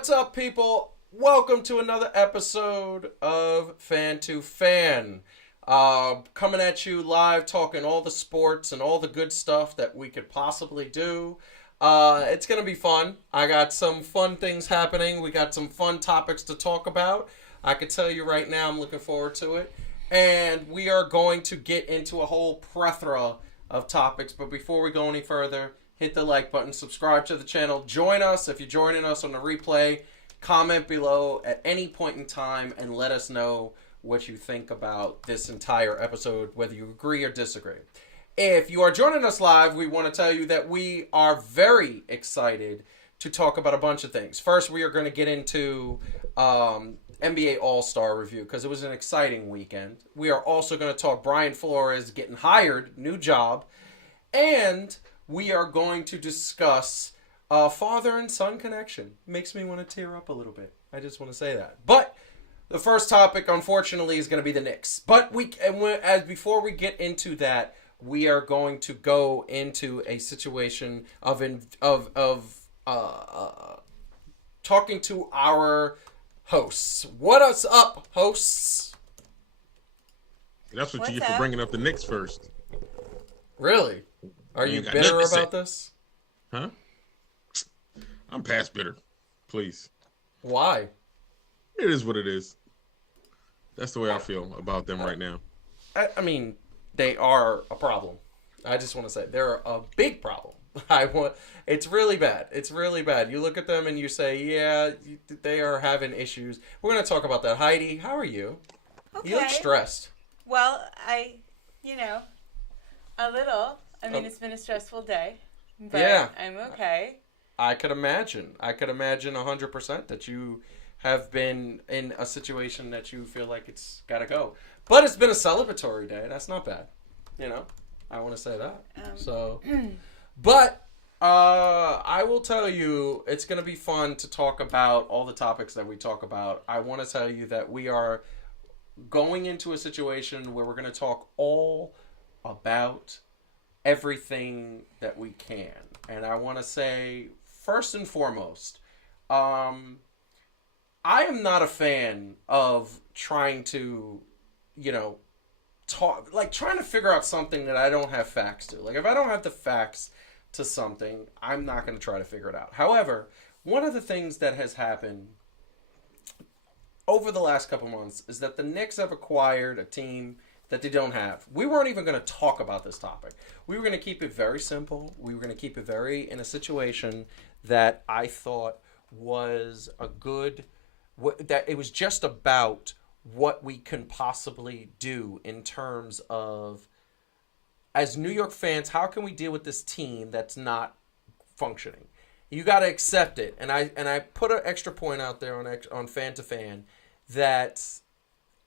What's up, people? Welcome to another episode of Fan2Fan. Coming at you live, talking all the sports and all the good stuff that we could possibly do. It's going to be fun. I got some fun things happening. We got some fun topics to talk about. I can tell you right now, I'm looking forward to it. And we are going to get into a whole plethora of topics. But before we go any further, hit the like button, subscribe to the channel, join us if you're joining us on the replay, comment below at any point in time, and let us know what you think about this entire episode, whether you agree or disagree. If you are joining us live, we want to tell you that we are very excited to talk about a bunch of things. First, we are going to get into NBA All-Star review because it was an exciting weekend. We are also going to talk Brian Flores getting hired, new job, and we are going to discuss father and son connection. Makes me want to tear up a little bit. I just want to say that. But the first topic, unfortunately, is going to be the Knicks. But before we get into that, we are going to go into a situation of talking to our hosts. What is up, hosts? That's what you get for bringing up the Knicks first. Really? Are you bitter about this? Huh? I'm past bitter. Please. Why? It is what it is. That's the way I feel about them right now. I mean, they are a problem. I just want to say they're a big problem. It's really bad. It's really bad. You look at them and you say, yeah, they are having issues. We're going to talk about that. Heidi, how are you? Okay. You look stressed. Well, a little. I mean, it's been a stressful day, but yeah. I'm okay. I could imagine 100% that you have been in a situation that you feel like it's got to go. But it's been a celebratory day. That's not bad. I want to say that. But I will tell you, it's going to be fun to talk about all the topics that we talk about. I want to tell you that we are going into a situation where we're going to talk all about everything that we can. And I want to say, first and foremost, I am not a fan of trying to, trying to figure out something that I don't have facts to. Like, if I don't have the facts to something, I'm not going to try to figure it out. However, one of the things that has happened over the last couple months is that the Knicks have acquired a team that they don't have. We weren't even going to talk about this topic. We were going to keep it very simple. We were going to keep it very in a situation that I thought was that it was just about what we can possibly do in terms of, as New York fans, how can we deal with this team that's not functioning? You got to accept it. And I put an extra point out there on Fan2Fan that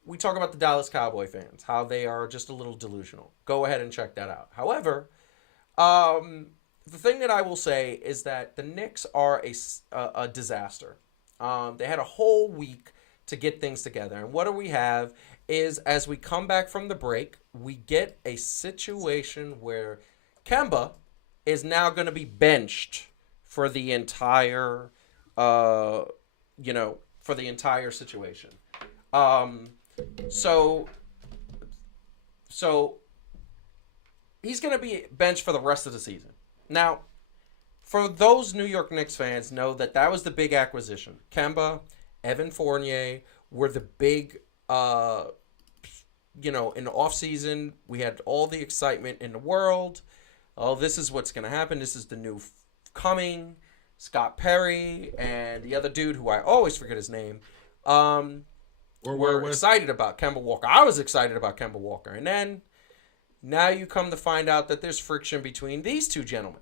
we talk about the Dallas Cowboy fans, how they are just a little delusional. Go ahead and check that out. However, the thing that I will say is that the Knicks are a disaster. They had a whole week to get things together. And what do we have is, as we come back from the break, we get a situation where Kemba is now going to be benched for the entire, situation. So he's going to be benched for the rest of the season. Now, for those New York Knicks fans, know that was the big acquisition. Kemba, Evan Fournier were the big, in the offseason, we had all the excitement in the world. Oh, this is what's going to happen. This is the new coming. Scott Perry and the other dude who I always forget his name. We're excited about Kemba Walker. I was excited about Kemba Walker. And then now you come to find out that there's friction between these two gentlemen.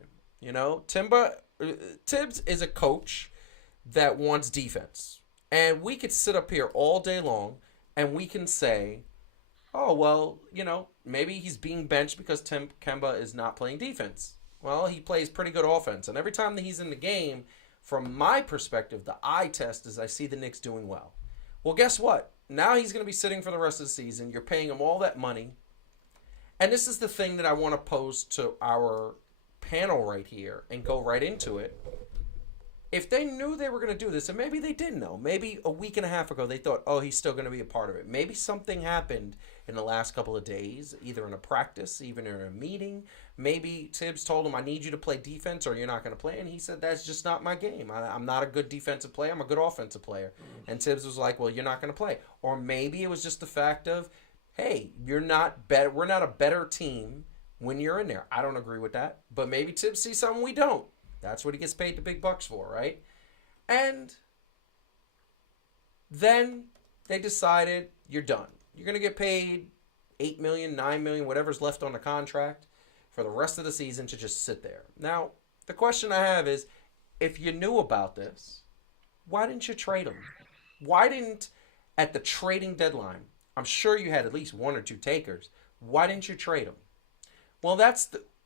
Tibbs is a coach that wants defense. And we could sit up here all day long and we can say, oh, well, maybe he's being benched because Kemba is not playing defense. Well, he plays pretty good offense. And every time that he's in the game, from my perspective, the eye test is I see the Knicks doing well. Well, guess what? Now he's going to be sitting for the rest of the season. You're paying him all that money. And this is the thing that I want to pose to our panel right here and go right into it. if they knew they were going to do this, and maybe they didn't know, maybe a week and a half ago they thought, oh, he's still going to be a part of it. Maybe something happened in the last couple of days, either in a practice, even in a meeting. Maybe Tibbs told him, I need you to play defense or you're not going to play. And he said, that's just not my game. I'm not a good defensive player. I'm a good offensive player. And Tibbs was like, well, you're not going to play. Or maybe it was just the fact of, hey, you're not better. We're not a better team when you're in there. I don't agree with that. But maybe Tibbs sees something we don't. That's what he gets paid the big bucks for, right? And then they decided, you're done. You're going to get paid $8 million, $9 million, whatever's left on the contract for the rest of the season to just sit there. Now, the question I have is, if you knew about this, why didn't you trade him? Why didn't, at the trading deadline, I'm sure you had at least one or two takers. Why didn't you trade him? Well,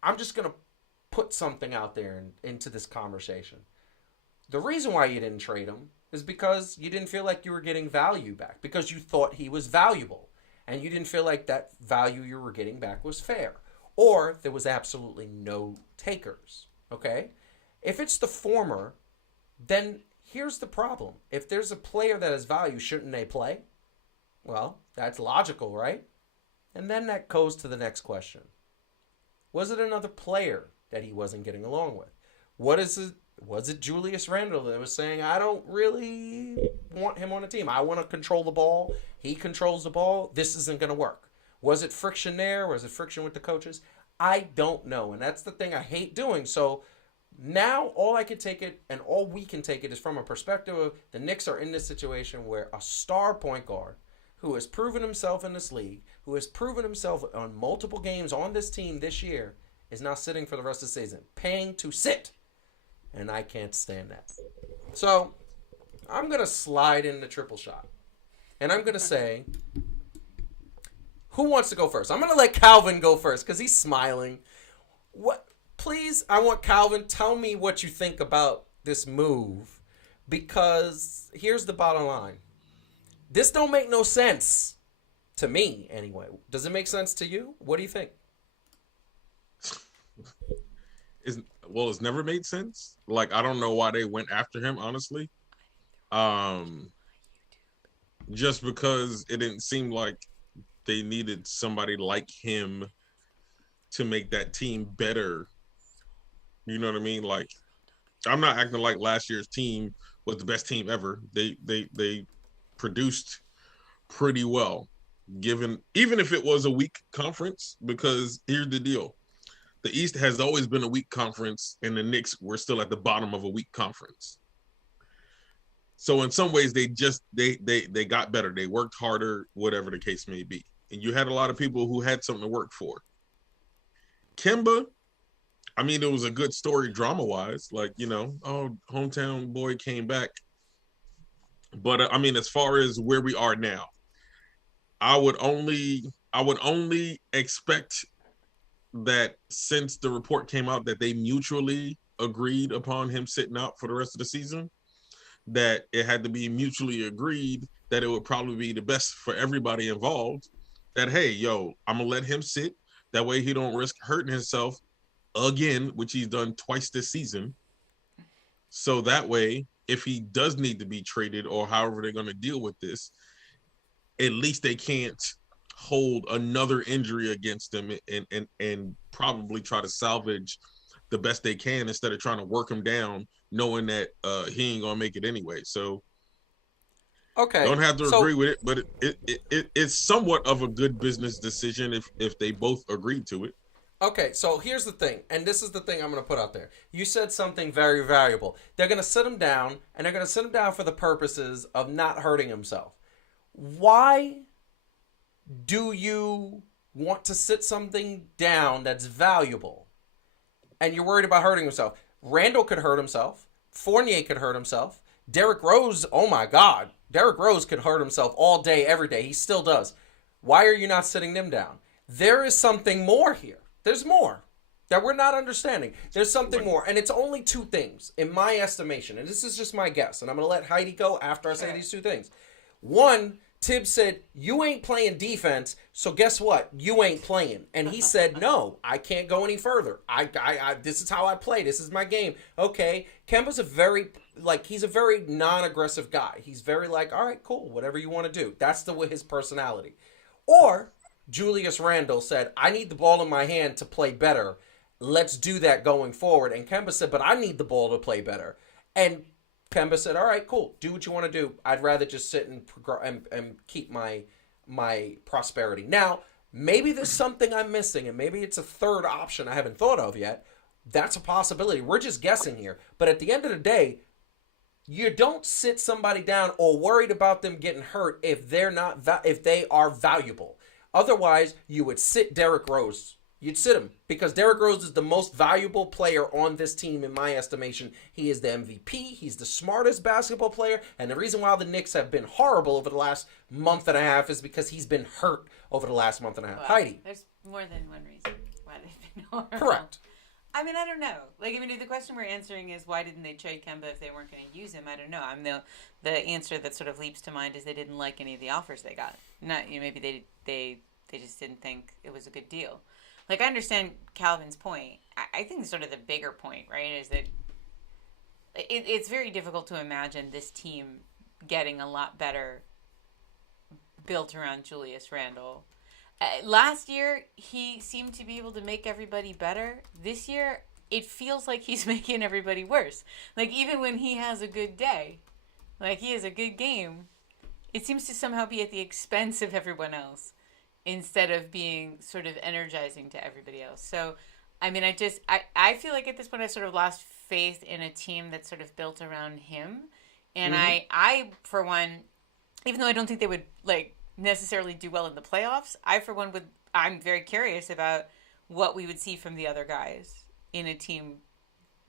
I'm just going to put something out there into this conversation. The reason why you didn't trade him is because you didn't feel like you were getting value back, because you thought he was valuable, and you didn't feel like that value you were getting back was fair, or there was absolutely no takers, okay? If it's the former, then here's the problem. If there's a player that has value, shouldn't they play? Well, that's logical, right? And then that goes to the next question. Was it another player that he wasn't getting along with? Was it Julius Randle that was saying, I don't really want him on the team. I want to control the ball. He controls the ball. This isn't going to work. Was it friction there? Was it friction with the coaches? I don't know. And that's the thing I hate doing. So now all I can take it, and all we can take it, is from a perspective of the Knicks are in this situation where a star point guard who has proven himself in this league, who has proven himself on multiple games on this team this year, is now sitting for the rest of the season, paying to sit. And I can't stand that. So I'm going to slide in the triple shot. And I'm going to say, who wants to go first? I'm going to let Calvin go first because he's smiling. Please, I want Calvin, tell me what you think about this move. Because here's the bottom line. This don't make no sense. To me, anyway. Does it make sense to you? What do you think? It's never made sense. Like, I don't know why they went after him, honestly. Just because it didn't seem like they needed somebody like him to make that team better. You know what I mean? Like, I'm not acting like last year's team was the best team ever. They produced pretty well, even if it was a weak conference, because here's the deal. The East has always been a weak conference, and the Knicks were still at the bottom of a weak conference. So in some ways, they got better. They worked harder, whatever the case may be. And you had a lot of people who had something to work for. Kemba, I mean, it was a good story drama-wise. Like, oh, hometown boy came back. But, I mean, as far as where we are now, I would only expect that since the report came out that they mutually agreed upon him sitting out for the rest of the season, that it had to be mutually agreed that it would probably be the best for everybody involved, that, hey, yo, I'm going to let him sit. That way he don't risk hurting himself again, which he's done twice this season. So that way, if he does need to be traded or however they're going to deal with this, at least they can't hold another injury against him and probably try to salvage the best they can instead of trying to work him down, knowing that he ain't gonna make it anyway. So okay, don't have to agree with it, but it's somewhat of a good business decision if they both agreed to it. Okay, so here's the thing, and this is the thing I'm going to put out there. You said something very valuable. They're going to sit him down, and they're going to sit him down for the purposes of not hurting himself. Why do you want to sit something down that's valuable and you're worried about hurting himself? Randall could hurt himself. Fournier could hurt himself. Derrick Rose, oh my God. Derrick Rose could hurt himself all day, every day. He still does. Why are you not sitting them down? There is something more here. There's more that we're not understanding. There's something more. And it's only two things, in my estimation. And this is just my guess. And I'm going to let Heidi go after I say these two things. One, Tibbs said, "You ain't playing defense, so guess what? You ain't playing." And he said, "No, I can't go any further. I this is how I play. This is my game." Okay, Kemba's he's a very non-aggressive guy. He's very like, "All right, cool, whatever you want to do." That's his personality. Or Julius Randle said, "I need the ball in my hand to play better. Let's do that going forward." And Kemba said, "But I need the ball to play better." And Kemba said, "All right, cool. Do what you want to do. I'd rather just sit and keep my prosperity." Now, maybe there's something I'm missing, and maybe it's a third option I haven't thought of yet. That's a possibility. We're just guessing here. But at the end of the day, you don't sit somebody down or worried about them getting hurt if they are valuable. Otherwise, you would sit Derrick Rose. You'd sit him because Derrick Rose is the most valuable player on this team in my estimation. He is the MVP. He's the smartest basketball player. And the reason why the Knicks have been horrible over the last month and a half is because he's been hurt over the last month and a half. Well, Heidi. There's more than one reason why they've been horrible. Correct. I mean, I don't know. If the question we're answering is why didn't they trade Kemba if they weren't going to use him? I don't know. The answer that sort of leaps to mind is they didn't like any of the offers they got. Maybe they just didn't think it was a good deal. I understand Calvin's point. I think sort of the bigger point, right, is that it's very difficult to imagine this team getting a lot better built around Julius Randle. Last year, he seemed to be able to make everybody better. This year, it feels like he's making everybody worse. Even when he has a good day, he has a good game, it seems to somehow be at the expense of everyone else instead of being sort of energizing to everybody else. So, I feel like at this point I sort of lost faith in a team that's sort of built around him. And I, for one, even though I don't think they would, necessarily do well in the playoffs, I'm very curious about what we would see from the other guys in a team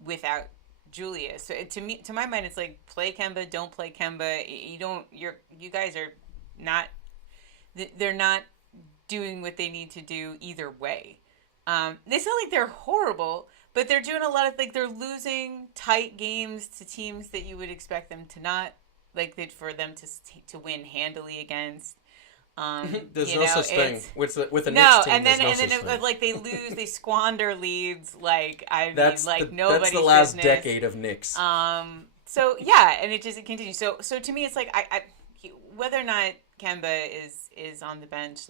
without Julius. So to my mind, it's play Kemba, don't play Kemba. You guys are not, they're not doing what they need to do either way. It's not like they're horrible, but they're doing a lot of, they're losing tight games to teams that you would expect them to not, for them to win handily against. There's no such thing with the Knicks team. And then they lose, they squander leads. Nobody's that's the last business. decade of Knicks. So yeah, and it continues. So to me, it's whether or not Kemba is on the bench.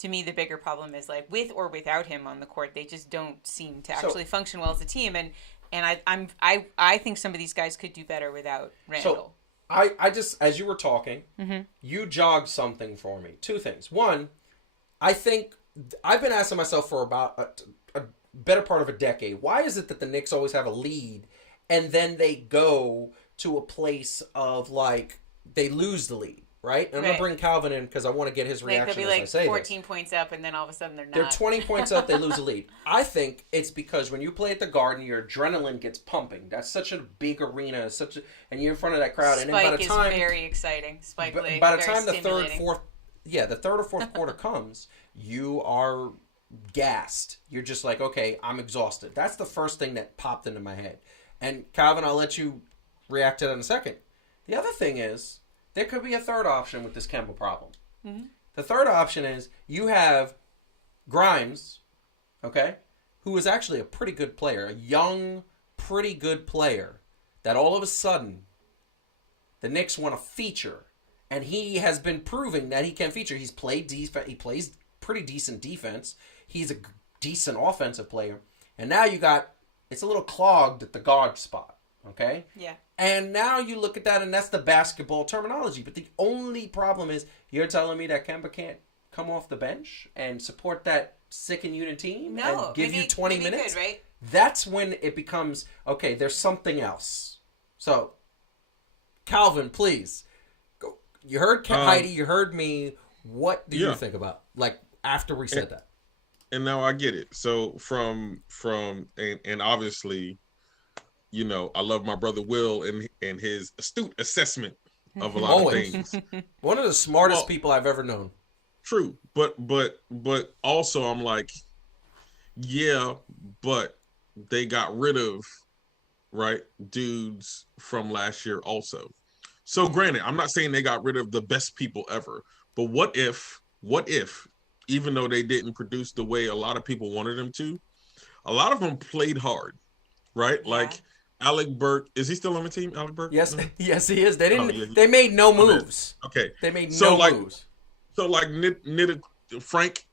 To me, the bigger problem is with or without him on the court, they just don't seem to actually function well as a team. And I think some of these guys could do better without Randle. So, I just, as you were talking, you jogged something for me. Two things. One, I think I've been asking myself for about a better part of a decade, why is it that the Knicks always have a lead and then they go to a place of they lose the lead, right? And I'm going to bring Calvin in because I want to get his reaction they'll be as I say 14 points up and then all of a sudden they're not. They're 20 points up, they lose the lead. I think it's because when you play at the Garden, your adrenaline gets pumping. That's such a big arena, and you're in front of that crowd. Spike and then by the time, is very exciting. Spike Lee, by the time the third or fourth quarter comes, you are gassed. You're just okay, I'm exhausted. That's the first thing that popped into my head. And Calvin, I'll let you react to that in a second. The other thing is, there could be a third option with this Kemba problem. Mm-hmm. The third option is you have Grimes, okay, who is actually a pretty good player, a young, pretty good player, that all of a sudden the Knicks want to feature, and he has been proving that he can feature. He's played defense. He plays pretty decent defense. He's a decent offensive player, and now it's a little clogged at the guard spot. Okay? Yeah. And now you look at that, and that's the basketball terminology. But the only problem is you're telling me that Kemba can't come off the bench and support that sick and unit team and give you 20 minutes? Could, right? That's when it becomes, okay, there's something else. So, Calvin, please. Go. You heard Heidi, you heard me. What do you think about, after we said that? And now I get it. So, from and obviously, I love my brother Will and his astute assessment of a lot of things. One of the smartest people I've ever known. True, but also I'm but they got rid of dudes from last year also. So granted, I'm not saying they got rid of the best people ever, but what if, even though they didn't produce the way a lot of people wanted them to, a lot of them played hard, right? Yeah. Like Alec Burke, is he still on the team? Alec Burke? Yes, No? yes, he is. They didn't. yeah. They made no moves. Okay. They made So, no moves. So like Frank,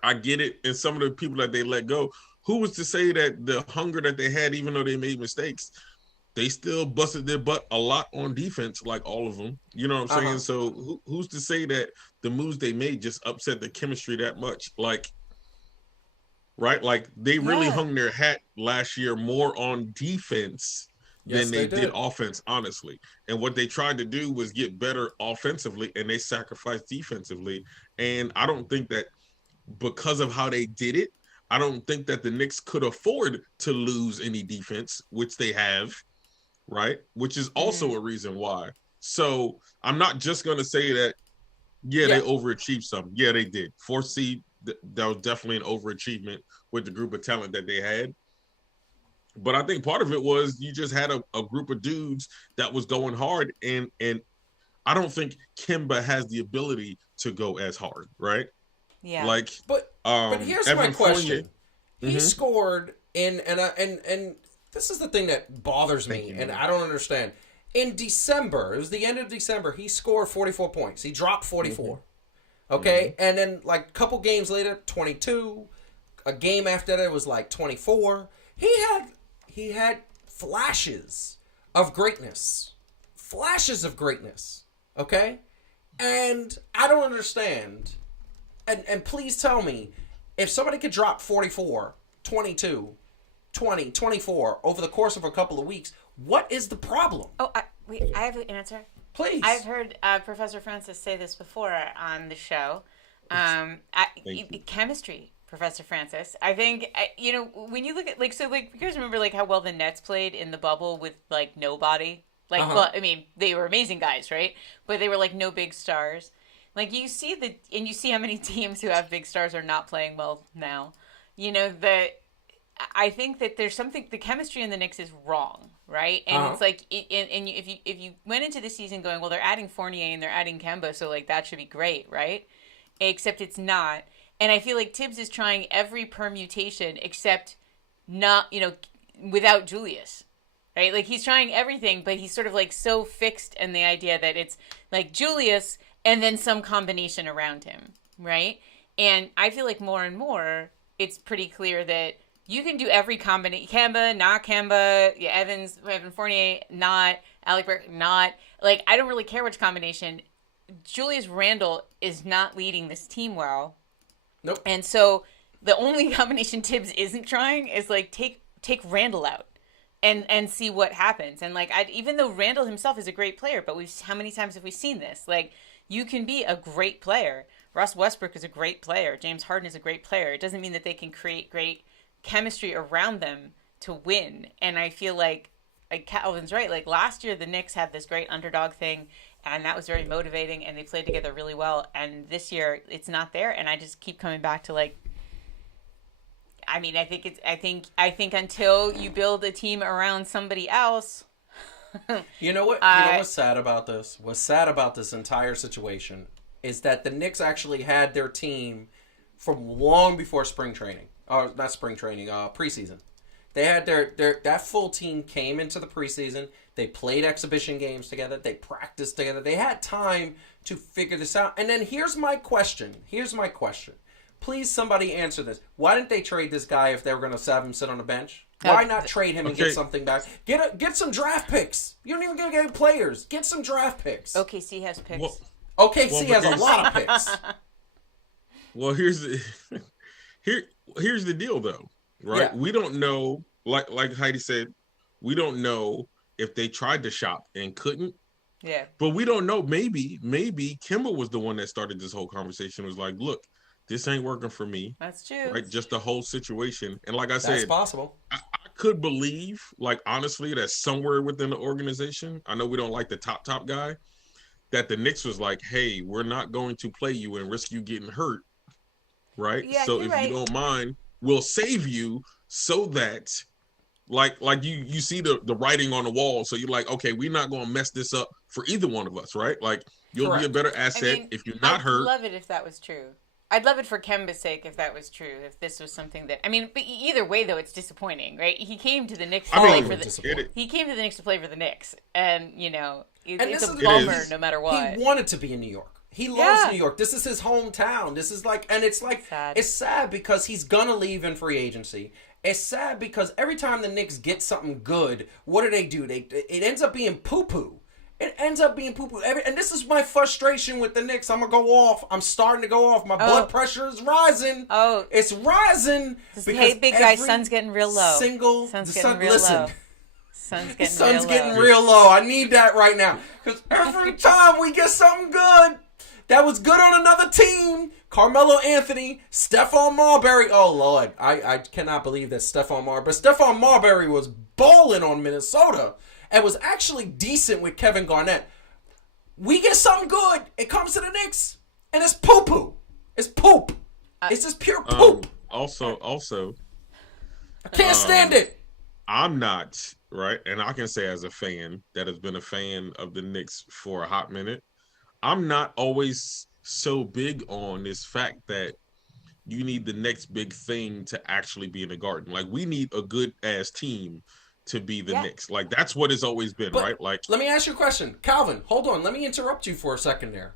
I get it, and some of the people that they let go, who was to say that the hunger that they had, even though they made mistakes, they still busted their butt a lot on defense, like all of them. You know what I'm saying? So who's to say that the moves they made just upset the chemistry that much? Like, right? Like they really hung their hat last year more on defense than they did offense, honestly. And what they tried to do was get better offensively, and they sacrificed defensively. And I don't think that because of how they did it, I don't think that the Knicks could afford to lose any defense, which they have, right? Which is also a reason why. So I'm not just going to say that, they overachieved some. Yeah, they did. 4th seed, that was definitely an overachievement with the group of talent that they had. But I think part of it was you just had a group of dudes that was going hard, and I don't think Kemba has the ability to go as hard, right? Yeah. Like, but here's my question. He scored and this is the thing that bothers me, and I don't understand. In December, it was the end of December, he scored 44 points. He dropped 44. Okay? And then like a couple games later, 22. A game after that, it was like 24. He had flashes of greatness. Flashes of greatness. Okay? And I don't understand. And please tell me, if somebody could drop 44, 22, 20, 24 over the course of a couple of weeks, what is the problem? Oh, I have an answer. Please. I've heard Professor Francis say this before on the show. Chemistry, Professor Francis. I think, when you look at, you guys remember, how well the Nets played in the bubble with, nobody? Well, I mean, they were amazing guys, right? But they were, no big stars. You see and you see how many teams who have big stars are not playing well now. I think that there's something, the chemistry in the Knicks is wrong, right? And it's if you went into the season going, well, they're adding Fournier and they're adding Kemba, so that should be great, right? Except it's not. And I feel like Tibbs is trying every permutation except not, without Julius, right? He's trying everything, but he's sort of so fixed in the idea that it's Julius and then some combination around him, right? And I feel like more and more, it's pretty clear that you can do every combination. Kemba, not Kemba, Evan Fournier, not, Alec Burke, not. I don't really care which combination. Julius Randle is not leading this team well. Nope. And so the only combination Tibbs isn't trying is, take Randle out and see what happens. And, even though Randle himself is a great player, but how many times have we seen this? You can be a great player. Russ Westbrook is a great player. James Harden is a great player. It doesn't mean that they can create great chemistry around them to win. And I feel like Calvin's right. Last year, the Knicks had this great underdog thing, and that was very motivating, and they played together really well. And this year, it's not there. And I just keep coming back to I think until you build a team around somebody else. You know what's sad about this? What's sad about this entire situation is that the Knicks actually had their team from long before spring training. Or not spring training, preseason. They had that full team came into the preseason. They played exhibition games together. They practiced together. They had time to figure this out. And then here's my question. Please, somebody answer this. Why didn't they trade this guy if they were going to have him sit on the bench? Why not trade him and get something back? Get some draft picks. You don't even get players. Get some draft picks. OKC has picks. OKC has a lot of picks. Well, here's the deal, though, right? Yeah. We don't know, like Heidi said, we don't know if they tried to shop and couldn't. Yeah. But we don't know. Maybe Kemba was the one that started this whole conversation. It was like, look, this ain't working for me. That's true. Right? Just the whole situation. And like I said, that's possible. I could believe, honestly, that somewhere within the organization, I know we don't like the top guy, that the Knicks was like, hey, we're not going to play you and risk you getting hurt. Right? Yeah, so if you don't mind, we'll save you so that Like you see the writing on the wall, so you're like, okay, we're not going to mess this up for either one of us, right? Like you'll be a better asset if you're not hurt. I'd love it if that was true. I'd love it for Kemba's sake if that was true. If this was something that but either way though, it's disappointing, right? He came to the Knicks to play for the He came to the Knicks to play for the Knicks, and it's a bummer no matter what. He wanted to be in New York. He loves New York. This is his hometown. This is it's sad because he's gonna leave in free agency. It's sad because every time the Knicks get something good, what do? It ends up being poo-poo. It ends up being poo-poo. And this is my frustration with the Knicks. I'm going to go off. I'm starting to go off. My blood pressure is rising. Oh. It's rising. Hey, big guy, sun's getting real low. Sun's getting real low. Sun's getting real low. I need that right now. Because every time we get something good that was good on another team, Carmelo Anthony, Stephon Marbury. Oh, Lord. I cannot believe that Stephon Marbury was balling on Minnesota and was actually decent with Kevin Garnett. We get something good. It comes to the Knicks, and it's poo-poo. It's poop. It's just pure poop. Also, I can't stand it. I'm not, right? And I can say as a fan that has been a fan of the Knicks for a hot minute, I'm not always so big on this fact that you need the next big thing to actually be in the Garden. Like, we need a good-ass team to be the Knicks. Like, that's what it's always been, right? Like, let me ask you a question. Calvin, hold on. Let me interrupt you for a second there.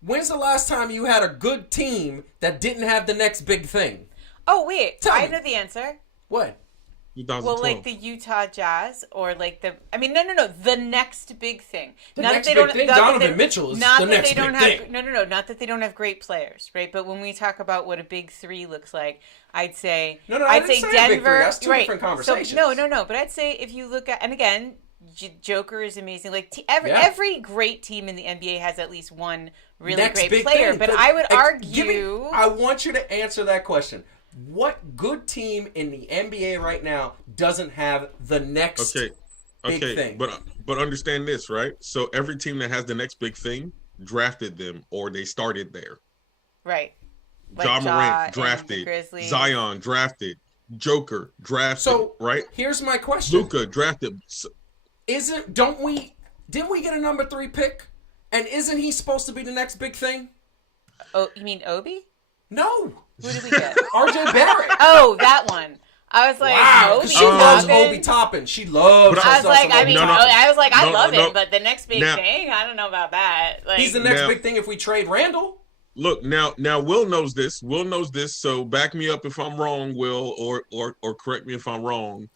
When's the last time you had a good team that didn't have the next big thing? Oh, wait. I know the answer. What? 2012. Well, like the Utah Jazz, or like no, the next big thing. Next big thing. Donovan Mitchell is the next big thing. No, not that they don't have great players, right? But when we talk about what a big three looks like, I'd say I'd say Denver. Big three. That's two different conversations. So, no. But I'd say if you look at, and again, Joker is amazing. Like every great team in the NBA has at least one really great player. But I would argue, I want you to answer that question. What good team in the NBA right now doesn't have the next big thing? But understand this, right? So every team that has the next big thing drafted them, or they started there. Right. Like Ja Morant drafted. Zion drafted. Joker drafted. So right. Here's my question. Luka drafted. Didn't we get a number 3 pick? And isn't he supposed to be the next big thing? Oh, you mean Obi? No. Who did we get? RJ Barrett. Oh, that one. I was like, wow, Obi she loves Obi Toppin. She loves. I love him, but the next big thing, I don't know about that. Like, he's the next big thing if we trade Randall. Look, now Will knows this. So back me up if I'm wrong, Will, or correct me if I'm wrong.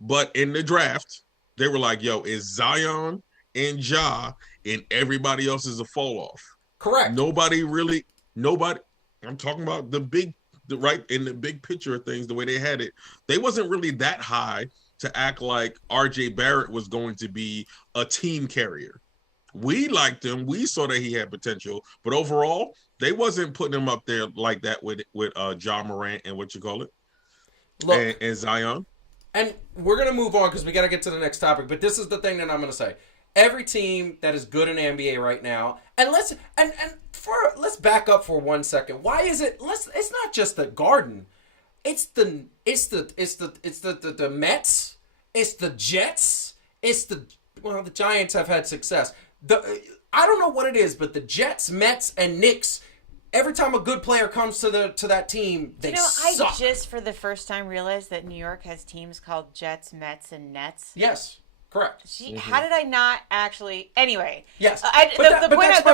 But in the draft, they were like, "Yo, is Zion and Ja, and everybody else is a fall off." Correct. Nobody. I'm talking about the big picture of things, the way they had it. They wasn't really that high to act like RJ Barrett was going to be a team carrier. We liked him. We saw that he had potential, but overall, they wasn't putting him up there like that with Ja Morant and and Zion. And we're gonna move on because we got to get to the next topic. But this is the thing that I'm gonna say. Every team that is good in the NBA right now, and let's back up for 1 second. Why is it? It's not just the Garden. It's the Mets. It's the Jets. The Giants have had success. I don't know what it is, but the Jets, Mets, and Knicks. Every time a good player comes to that team, they suck. I just for the first time realized that New York has teams called Jets, Mets, and Nets. Yes. Correct. How did I not actually? Anyway. Yes. The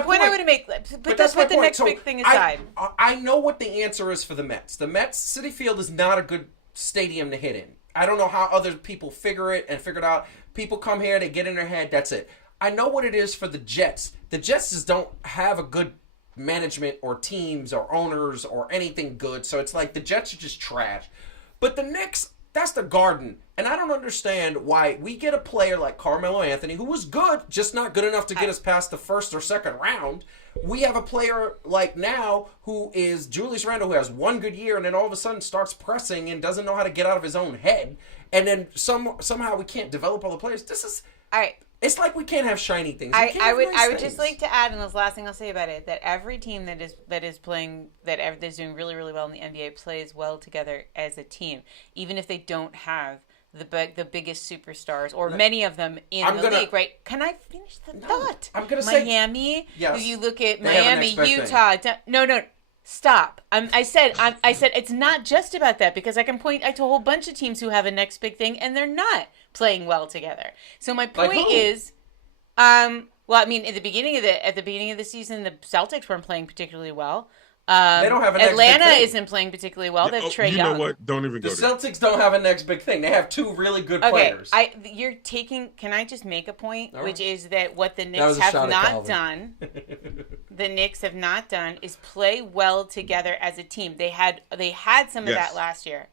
point I would make. But let's put the next big thing aside. I know what the answer is for the Mets. The Mets City Field is not a good stadium to hit in. I don't know how other people figure it out. People come here, they get in their head. That's it. I know what it is for the Jets. The Jets just don't have a good management or teams or owners or anything good. So it's like the Jets are just trash. But the Knicks. That's the Garden. And I don't understand why we get a player like Carmelo Anthony, who was good, just not good enough to get us past the first or second round. We have a player like now who is Julius Randle, who has one good year and then all of a sudden starts pressing and doesn't know how to get out of his own head. And then somehow we can't develop all the players. This is... All right. It's like we can't have shiny things. I would just like to add, and this last thing I'll say about it, that every team that is doing really, really well in the NBA plays well together as a team, even if they don't have the biggest superstars, or many of them in the league, right? Can I finish the thought? I'm going to say... Miami, yes, if you look at they have an Miami, next big Utah... No, stop. I said it's not just about that, because I can point to a whole bunch of teams who have a next big thing, and they're not playing well together. So my point is... well, I mean, at the beginning of the season, the Celtics weren't playing particularly well. They don't have a next Atlanta big thing. isn't playing particularly well. They have Trae You Young. know what? Don't even go The there. Celtics don't have a next big thing. They have two really good players. You're taking. Can I just make a point, All which right. is that what the That Knicks was a have shot at not Calvin. done. The Knicks have not done is play well together as a team. They had some of Yes. that last year.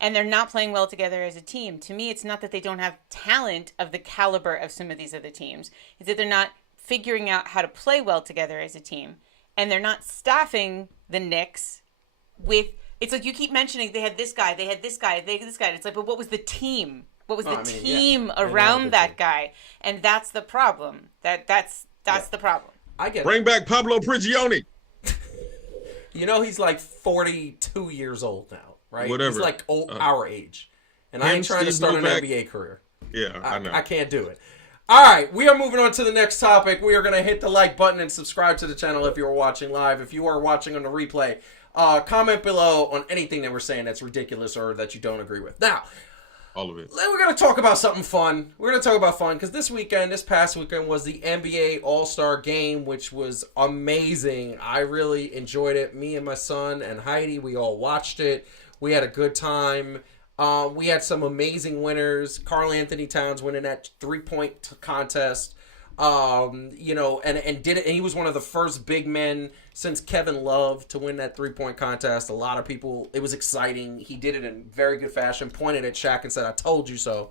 And they're not playing well together as a team. To me, it's not that they don't have talent of the caliber of some of these other teams. It's that they're not figuring out how to play well together as a team. And they're not staffing the Knicks with... It's like you keep mentioning they had this guy, they had this guy, they had this guy. It's like, but what was the team? What was the team around that guy? And that's the problem. That's the problem. I get it. Bring back Pablo Prigioni. You know, he's like 42 years old now, right? Whatever. He's like our age. And I ain't trying to Steve start an Novak. NBA career. Yeah, I know. I can't do it. All right, we are moving on to the next topic. We are going to hit the like button and subscribe to the channel if you're watching live. If you are watching on the replay, comment below on anything that we're saying that's ridiculous or that you don't agree with. Now, All of it. we're going to talk about something fun. We're going to talk about fun because this past weekend was the NBA All-Star Game, which was amazing. I really enjoyed it. Me and my son and Heidi, we all watched it. We had a good time. We had some amazing winners. Karl Anthony Towns winning that 3-point contest. You know, and did it. And he was one of the first big men since Kevin Love to win that 3-point contest. A lot of people, it was exciting. He did it in very good fashion. Pointed at Shaq and said, "I told you so."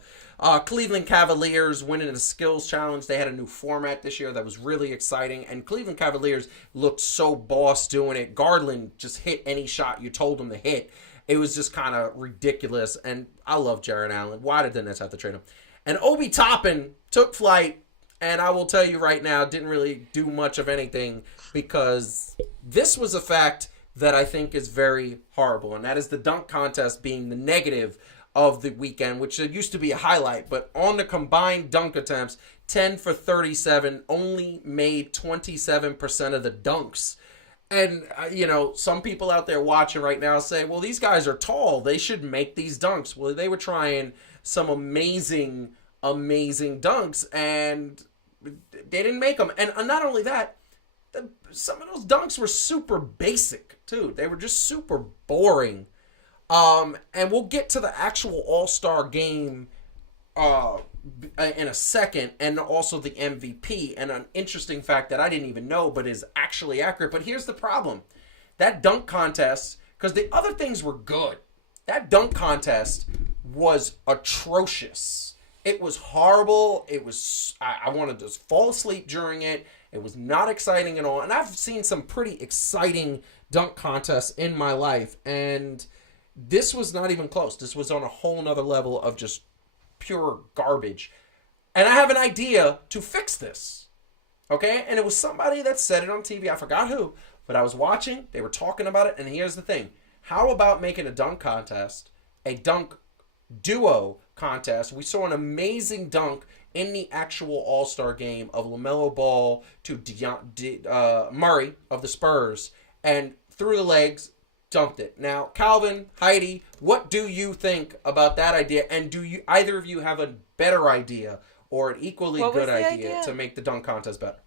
Cleveland Cavaliers winning the skills challenge. They had a new format this year that was really exciting. And Cleveland Cavaliers looked so boss doing it. Garland just hit any shot you told him to hit. It was just kind of ridiculous. And I love Jared Allen. Why did the Nets have to trade him? And Obi Toppin took flight. And I will tell you right now, didn't really do much of anything because this was a fact that I think is very horrible. And that is the dunk contest being the negative of the weekend, which used to be a highlight. But on the combined dunk attempts, 10 for 37, only made 27% of the dunks. And, you know, some people out there watching right now say, well, these guys are tall. They should make these dunks. Well, they were trying some amazing dunks, and they didn't make them. And not only that, some of those dunks were super basic, too. They were just super boring. And we'll get to the actual All-Star game in a second, and also the MVP, and an interesting fact that I didn't even know but is actually accurate. But here's the problem. That dunk contest, because the other things were good, that dunk contest was atrocious. It was horrible. It was, I wanted to fall asleep during it. It was not exciting at all. And I've seen some pretty exciting dunk contests in my life, and this was not even close. This was on a whole nother level of just pure garbage. And I have an idea to fix this. Okay? And it was somebody that said it on TV. I forgot who. But I was watching. They were talking about it. And here's the thing. How about making a dunk contest, a dunk duo contest? We saw an amazing dunk in the actual All-Star game of LaMelo Ball to Murray of the Spurs. And through the legs, dunked it. Now, Calvin, Heidi, what do you think about that idea? And do you either of you have a better idea or an equally good idea to make the dunk contest better?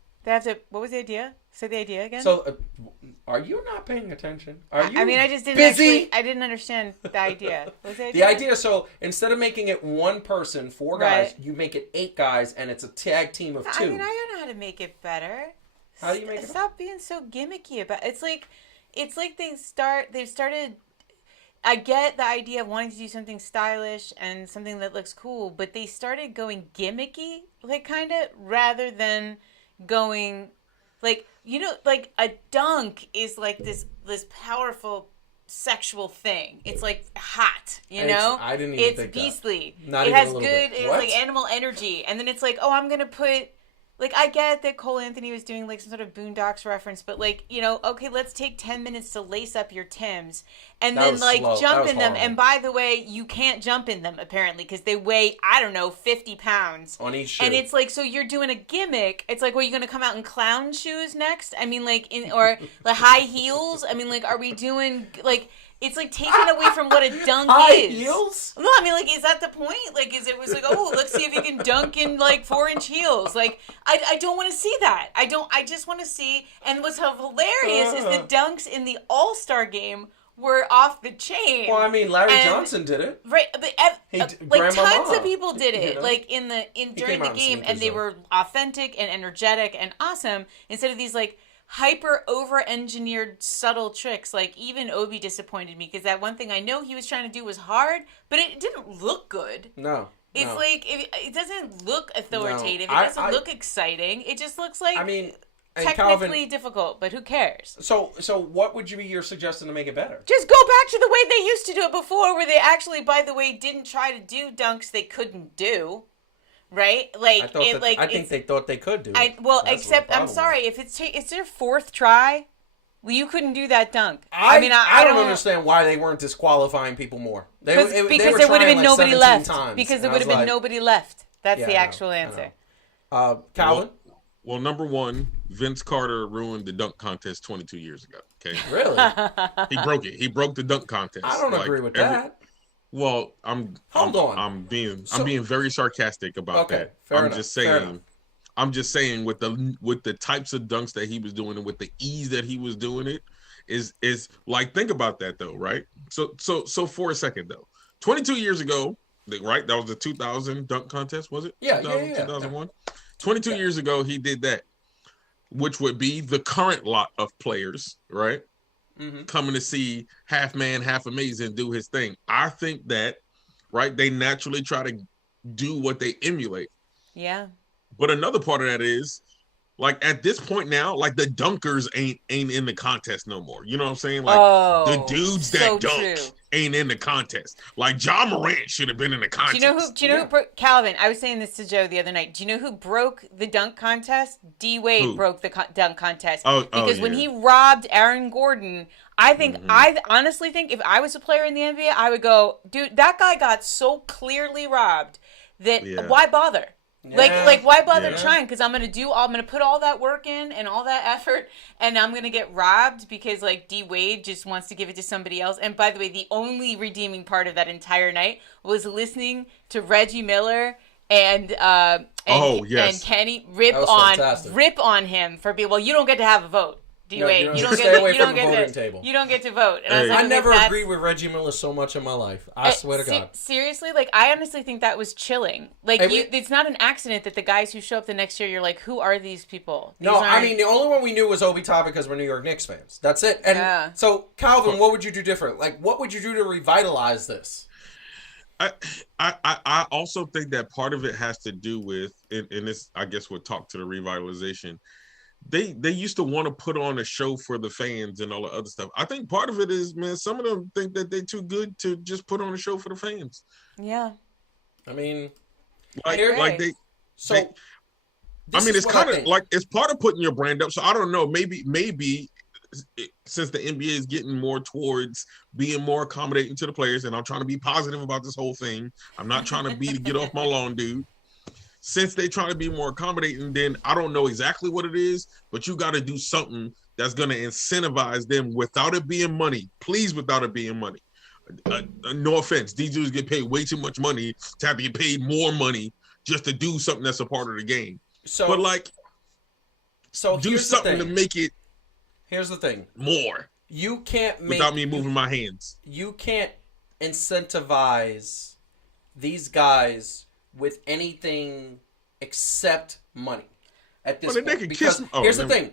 What was the idea? Say the idea again. So, are you not paying attention? Are you? I mean, I just didn't busy? I didn't understand the idea. What was the idea? The idea, so instead of making it one person, 4 guys, you make it 8 guys, and it's a tag team of 2. I mean, I don't know how to make it better. How do you make it? Stop being so gimmicky about it. It's like they've started. I get the idea of wanting to do something stylish and something that looks cool, but they started going gimmicky, like kind of, rather than going like, you know, like a dunk is like this powerful sexual thing. It's like hot, you know? I didn't even think beastly. Not it even has a little good bit. it's What? like animal energy. And then it's like, oh, I'm gonna put like, I get that Cole Anthony was doing, like, some sort of Boondocks reference, but, like, you know, okay, let's take 10 minutes to lace up your Timbs and then, like, jump in them. And by the way, you can't jump in them, apparently, because they weigh, I don't know, 50 pounds. On each shoe. And it's like, so you're doing a gimmick. It's like, well, you're going to come out in clown shoes next? I mean, like, or like high heels? I mean, like, are we doing, like... It's like taking away from what a dunk High is. heels? No, I mean, like, is that the point? Like, it was like, oh, let's see if you can dunk in like 4-inch heels. Like, I don't want to see that. I just want to see. And what's hilarious is the dunks in the All-Star game were off the chain. Well, I mean, Larry Johnson did it. Right, but like tons of people did it, you know? like during the game, and they were authentic and energetic and awesome. Instead of these like hyper over-engineered subtle tricks. Like, even Obi disappointed me because that one thing I know he was trying to do was hard, but it didn't look good. No. It's like, it doesn't look authoritative. It doesn't look exciting. It just looks like, technically Calvin, difficult, but who cares? So what would you be your suggestion to make it better? Just go back to the way they used to do it before, where they actually, by the way, didn't try to do dunks they couldn't do. Right? Like, I think they thought they could do it. Except, I'm sorry, if it's their fourth try, well, you couldn't do that dunk. I don't understand why they weren't disqualifying people more. Because there would have been nobody left. Because there would have been nobody left. That's the actual answer. Calvin? Well, number one, Vince Carter ruined the dunk contest 22 years ago. Okay, really? He broke it. He broke the dunk contest. I don't agree with that. Well, I'm being very sarcastic about that. I'm just saying with the types of dunks that he was doing and with the ease that he was doing it is like, think about that though, right? So for a second though, 22 years ago, right? That was the 2000 dunk contest, was it? Yeah, 2001. 22 years ago, he did that, which would be the current lot of players, right? Mm-hmm. Coming to see half man, half amazing do his thing. I think that, right, they naturally try to do what they emulate. Yeah. But another part of that is, like, at this point now, like, the dunkers ain't in the contest no more. You know what I'm saying? Like, the dudes that dunk ain't in the contest. Like, John Morant should have been in the contest. Do you know who Calvin, I was saying this to Joe the other night. Do you know who broke the dunk contest? D. Wade broke the dunk contest. Because when he robbed Aaron Gordon, I honestly think if I was a player in the NBA, I would go, dude, that guy got so clearly robbed that why bother? Yeah. Like why bother trying? Because I'm gonna put all that work in and all that effort, and I'm gonna get robbed because like D Wade just wants to give it to somebody else. And by the way, the only redeeming part of that entire night was listening to Reggie Miller and Kenny rip on him for being, well, you don't get to have a vote. D-Wade, you don't get to vote. And I never agreed with Reggie Miller so much in my life. I swear to God. Seriously, like, I honestly think that was chilling. Like, it's not an accident that the guys who show up the next year, you're like, who are these people? I mean, the only one we knew was Obi Toppin because we're New York Knicks fans. That's it. And so, Calvin, what would you do different? Like, what would you do to revitalize this? I also think that part of it has to do with, and this, I guess, would talk to the revitalization. They used to want to put on a show for the fans and all the other stuff. I think part of it is, man, some of them think that they're too good to just put on a show for the fans. Yeah. I mean, it's kind of like, it's part of putting your brand up. So I don't know, maybe since the NBA is getting more towards being more accommodating to the players, and I'm trying to be positive about this whole thing. I'm not trying to be to get off my lawn, dude. Since they try to be more accommodating, then I don't know exactly what it is, but you got to do something that's going to incentivize them without it being money. Please, without it being money. No offense. These dudes get paid way too much money to have to get paid more money just to do something that's a part of the game. Do something to make it. Here's the thing. More. You can't make... Without me moving my hands. You can't incentivize these guys with anything except money at this point. Because here's the thing.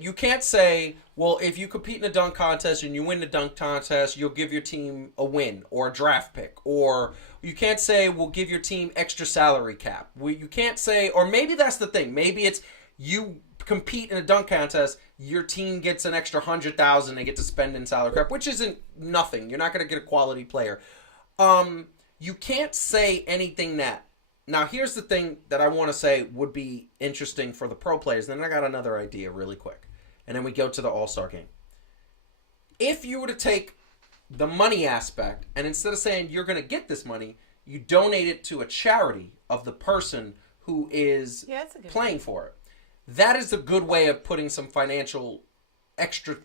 You can't say, well, if you compete in a dunk contest and you win the dunk contest, you'll give your team a win or a draft pick. Or you can't say, we'll give your team extra salary cap. You can't say, or maybe that's the thing. Maybe it's you compete in a dunk contest, your team gets an extra $100,000 they get to spend in salary cap, which isn't nothing. You're not going to get a quality player. You can't say anything that Now, here's the thing that I want to say would be interesting for the pro players. Then I got another idea really quick. And then we go to the All-Star game. If you were to take the money aspect, and instead of saying you're going to get this money, you donate it to a charity of the person who is playing for it. That is a good way of putting some financial extra.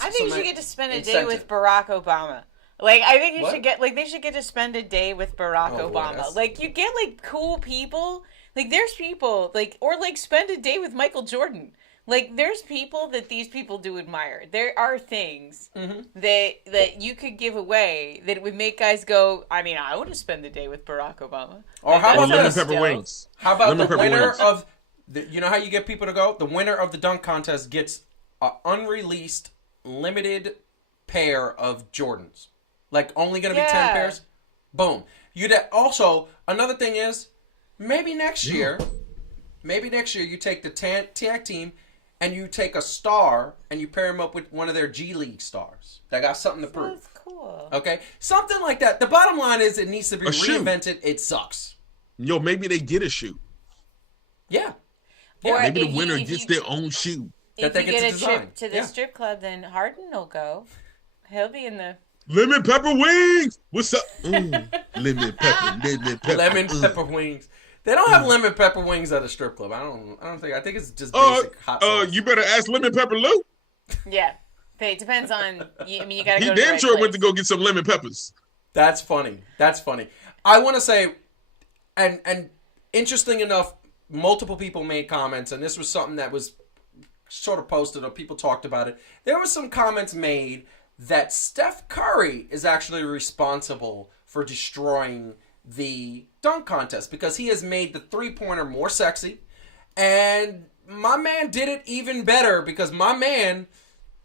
I think you should get to spend a day with Barack Obama. Like, I think you should get, like, they should get to spend a day with Barack Obama. Boy, like, you get, like, cool people. Like, there's people, like, or, like, spend a day with Michael Jordan. Like, there's people that these people do admire. There are things that you could give away that would make guys go, I mean, I want to spend the day with Barack Obama. Or how about lemon pepper wings? How about the winner of, you know how you get people to go? The winner of the dunk contest gets an unreleased, limited pair of Jordans. Like, only going to be 10 pairs? Boom. Also, another thing is, maybe next year you take the tag team and you take a star and you pair him up with one of their G League stars that got something to prove. That's cool. Okay? Something like that. The bottom line is it needs to be reinvented. It sucks. Yo, maybe they get a shoe. Yeah. Or maybe the winner gets their own shoe. If you get a trip to the strip club, then Harden will go. He'll be in the... Lemon pepper wings. What's up? Lemon pepper. Lemon pepper wings. They don't have lemon pepper wings at a strip club. I think it's just basic hot sauce. You better ask Lemon Pepper Lou. Yeah. It depends on, I mean, you gotta go He to damn the sure right went to place. go get some lemon peppers. That's funny. I want to say, and interesting enough, multiple people made comments, and this was something that was sort of posted or people talked about it. There was some comments made that Steph Curry is actually responsible for destroying the dunk contest because he has made the three-pointer more sexy, and my man did it even better because my man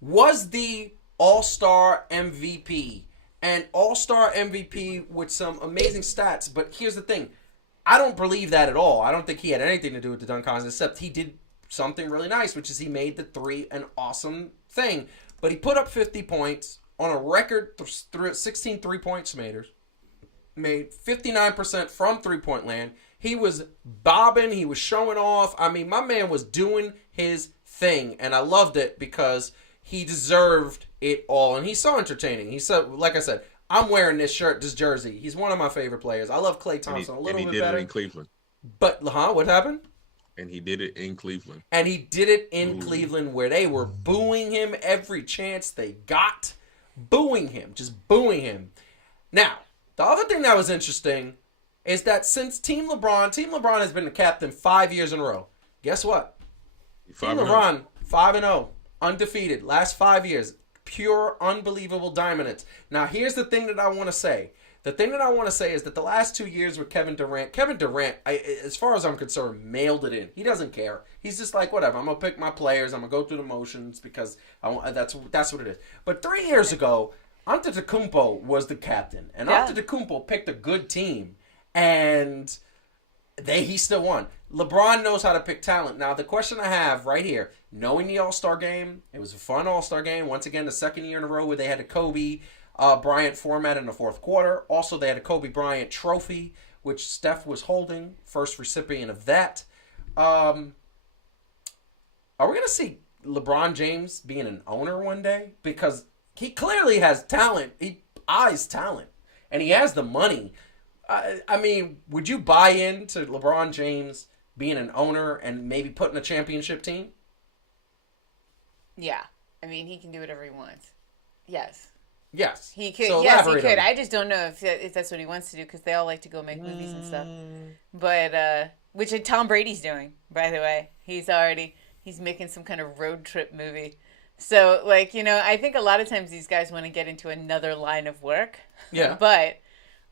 was the All-Star MVP, and All-Star MVP with some amazing stats. But here's the thing, I don't believe that at all. I don't think he had anything to do with the dunk contest, except he did something really nice, which is he made the three an awesome thing. But he put up 50 points on a record 16 three-point made 59% from three-point land. He was bobbing. He was showing off. I mean, my man was doing his thing, and I loved it because he deserved it all. And he's so entertaining. He said, like I said, I'm wearing this jersey. He's one of my favorite players. I love Klay Thompson a little bit better. And he did it in Cleveland. But, what happened? And he did it in Cleveland. And he did it in Cleveland where they were booing him every chance they got. Booing him. Just booing him. Now, the other thing that was interesting is that since Team LeBron has been the captain 5 years in a row. Guess what? Team LeBron, 5-0. Undefeated. Last 5 years. Pure, unbelievable dominance. Now, here's the thing that I want to say. The thing that I want to say is that the last 2 years with Kevin Durant, as far as I'm concerned, mailed it in. He doesn't care. He's just like, whatever, I'm going to pick my players. I'm going to go through the motions because that's what it is. But 3 years ago, Antetokounmpo was the captain. And Antetokounmpo picked a good team. And he still won. LeBron knows how to pick talent. Now, the question I have right here, knowing the All-Star game, it was a fun All-Star game. Once again, the second year in a row where they had a Kobe Bryant format in the fourth quarter. Also, they had a Kobe Bryant trophy, which Steph was holding. First recipient of that. Are we going to see LeBron James being an owner one day? Because he clearly has talent. He eyes talent. And he has the money. I mean, would you buy into LeBron James being an owner and maybe putting a championship team? Yeah. I mean, he can do whatever he wants. Yes. Yes. He could. So yes, he could. I just don't know if that's what he wants to do because they all like to go make movies and stuff. But, which Tom Brady's doing, by the way. He's making some kind of road trip movie. So, like, I think a lot of times these guys want to get into another line of work. Yeah. But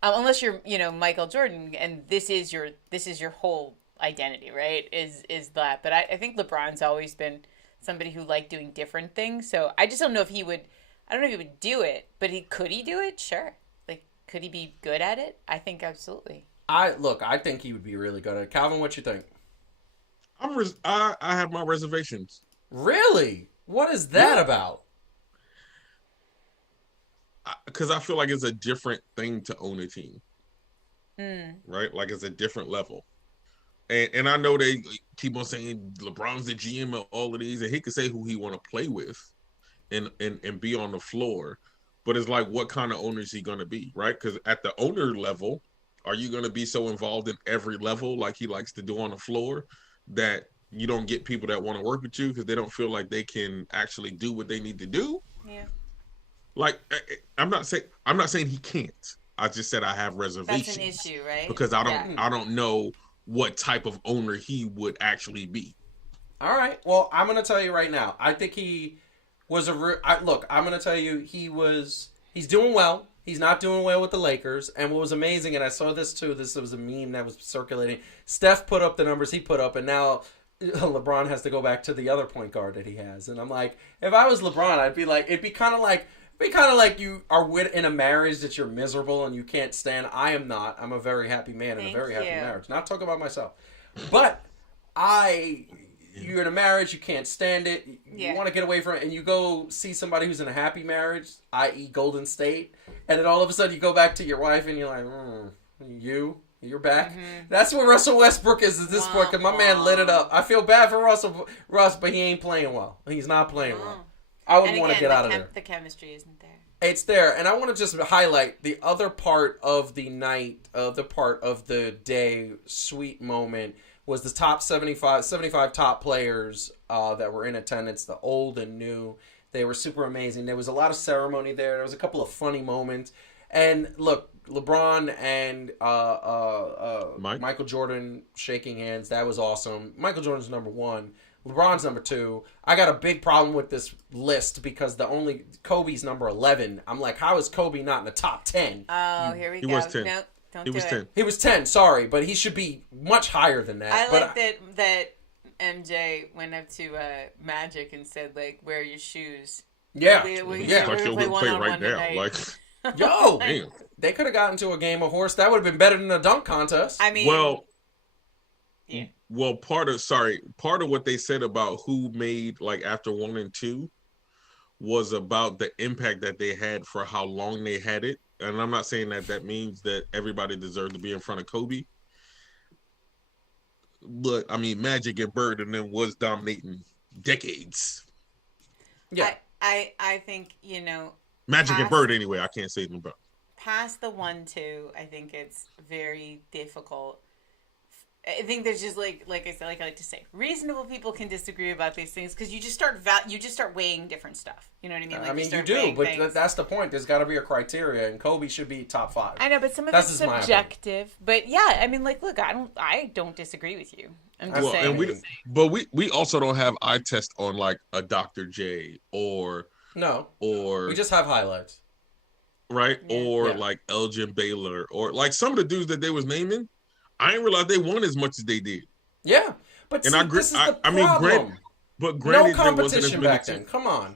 unless you're, Michael Jordan, and this is your whole identity, right? Is that? But I think LeBron's always been somebody who liked doing different things. So I just don't know if he would. I don't know if he would do it, but could he do it? Sure. Like, could he be good at it? I think absolutely. I think he would be really good at it. Calvin, what you think? I have my reservations. Really? What is that about? Because I feel like it's a different thing to own a team. Right? Like, it's a different level. And I know they keep on saying LeBron's the GM of all of these, and he can say who he want to play with and be on the floor. But it's like, what kind of owner is he going to be, right? Because at the owner level, are you going to be so involved in every level like he likes to do on the floor that you don't get people that want to work with you because they don't feel like they can actually do what they need to do? Yeah. Like, I'm not saying he can't. I just said I have reservations. That's an issue, right? Because I don't know what type of owner he would actually be. All right. Well, I'm going to tell you right now. I think he was look, I'm going to tell you he's doing well. He's not doing well with the Lakers. And what was amazing, and I saw this too, this was a meme that was circulating. Steph put up the numbers he put up, and now LeBron has to go back to the other point guard that he has. And I'm like, if I was LeBron, I'd be like, it'd be kind of like you are in a marriage that you're miserable and you can't stand. I am not. I'm a very happy man in a very happy marriage. Not talking about myself. But you're in a marriage, you can't stand it. You want to get away from it, and you go see somebody who's in a happy marriage, i.e. Golden State, and then all of a sudden you go back to your wife and you're like, you're back. Mm-hmm. That's what Russell Westbrook is at this point, because my man lit it up. I feel bad for Russ, but he ain't playing well. He's not playing well. I would want to get out of there. The chemistry isn't there. It's there, and I want to just highlight the other part of the night, the part of the day, sweet moment, was the top 75 top players that were in attendance, the old and new. They were super amazing. There was a lot of ceremony there. There was a couple of funny moments. And look, LeBron and Michael Jordan shaking hands. That was awesome. Michael Jordan's number one. LeBron's number two. I got a big problem with this list because Kobe's number 11. I'm like, how is Kobe not in the top 10? Oh, here we go. He was 10. No, don't he do was it. 10. He was 10, sorry, but he should be much higher than that. I like that MJ went up to Magic and said, like, wear your shoes. Yeah. He's like, yo, we'll play right now. Like, yo, damn. They could have gotten to a game of horse. That would have been better than a dunk contest. I mean, well, part of what they said about who made, like, after 1 and 2 was about the impact that they had for how long they had it. And I'm not saying that means that everybody deserved to be in front of Kobe. But, I mean, Magic and Bird and them was dominating decades. Yeah. I think, Magic and Bird, anyway. I can't say anything about. Past the 1-2, I think it's very difficult. I think there's just like I said, like I like to say, reasonable people can disagree about these things because you just start weighing different stuff. You know what I mean? Like you do, but that's the point. There's got to be a criteria, and Kobe should be top 5. I know, but some of it's subjective. But yeah, I mean, like, look, I don't disagree with you. I'm just saying. And we also don't have eye test on like a Dr. J or we just have highlights, right? Yeah. Or like Elgin Baylor or like some of the dudes that they was naming. I didn't realize they won as much as they did. Yeah, but this is the problem. Granted, no competition back then. Come on.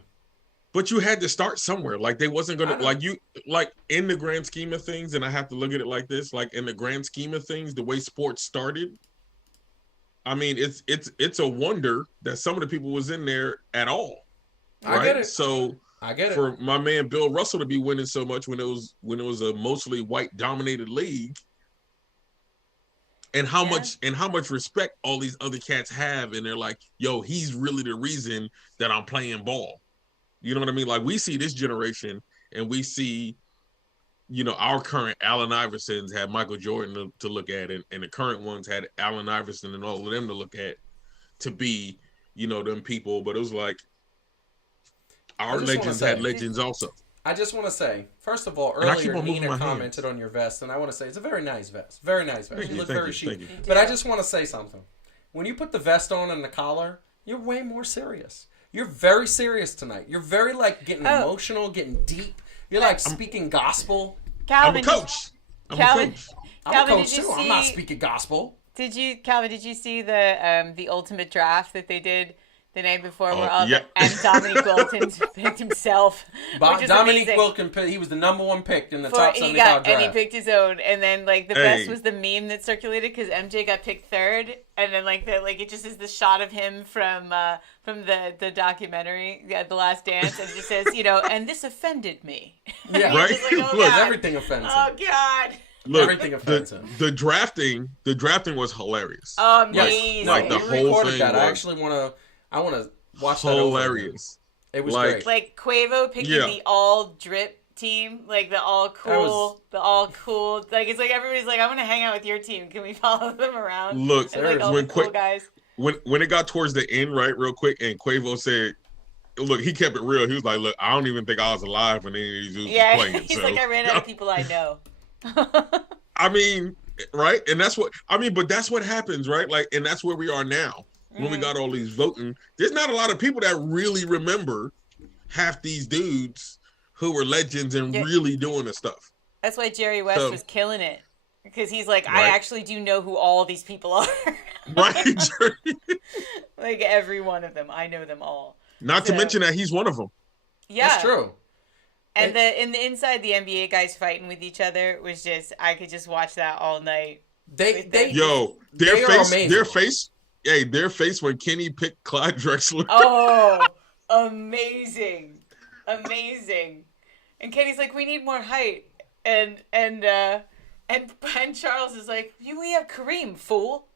But you had to start somewhere. Like they wasn't gonna like in the grand scheme of things, and I have to look at it like this. Like in the grand scheme of things, the way sports started. I mean, it's a wonder that some of the people was in there at all. Right? I get it. So I get it. For my man Bill Russell to be winning so much when it was a mostly white dominated league. And how much respect all these other cats have, and they're like, yo, he's really the reason that I'm playing ball. You know what I mean? Like we see this generation, and we see, our current Allen Iversons had Michael Jordan to look at, and the current ones had Allen Iverson and all of them to look at, to be, them people. But it was like our legends had legends also. I just want to say, first of all, earlier Nina commented on your vest, and I want to say it's a very nice vest. Very nice vest. You look very chic. But I just want to say something. When you put the vest on and the collar, you're way more serious. You're very serious tonight. You're very, getting emotional, getting deep. You're, speaking gospel. Calvin, I'm a coach. I'm a coach, too. I'm not speaking gospel. Calvin, did you see the ultimate draft that they did the night before, and Dominique Wilkins picked himself. Dominique Wilkins, he was the number 1 pick in the top 75 draft. And he picked his own. And then, the best was the meme that circulated because MJ got picked 3rd. And then, it just is the shot of him from the documentary, The Last Dance. And it just says, and this offended me. Yeah, right? Everything offends him. Oh, God. Look, Everything offends him. the drafting was hilarious. Amazing. Like the we whole recorded thing that. was I actually want to watch that over again. hilarious. It was Like- great. Like Quavo picking the all drip team, like the all cool. Like it's like everybody's like, I want to hang out with your team. Can we follow them around? Look, and like all the cool guys. When it got towards the end, right, real quick, and Quavo said, "Look, he kept it real. He was like, look, I don't even think I was alive when any of these dudes was playing." He's like, I ran out of people I know. I mean, right, and that's what I mean. But that's what happens, right? Like, and that's where we are now. When we got all these voting, there's not a lot of people that really remember half these dudes who were legends and really doing the stuff. That's why Jerry West was killing it. Because he's like, I actually do know who all these people are. Right. Like every one of them. I know them all. Not to mention that he's one of them. Yeah. That's true. And the inside the NBA guys fighting with each other was just, I could just watch that all night. Their face when Kenny picked Clyde Drexler. Oh, amazing. Amazing. And Kenny's like, we need more height. And Charles is like, we have Kareem, fool.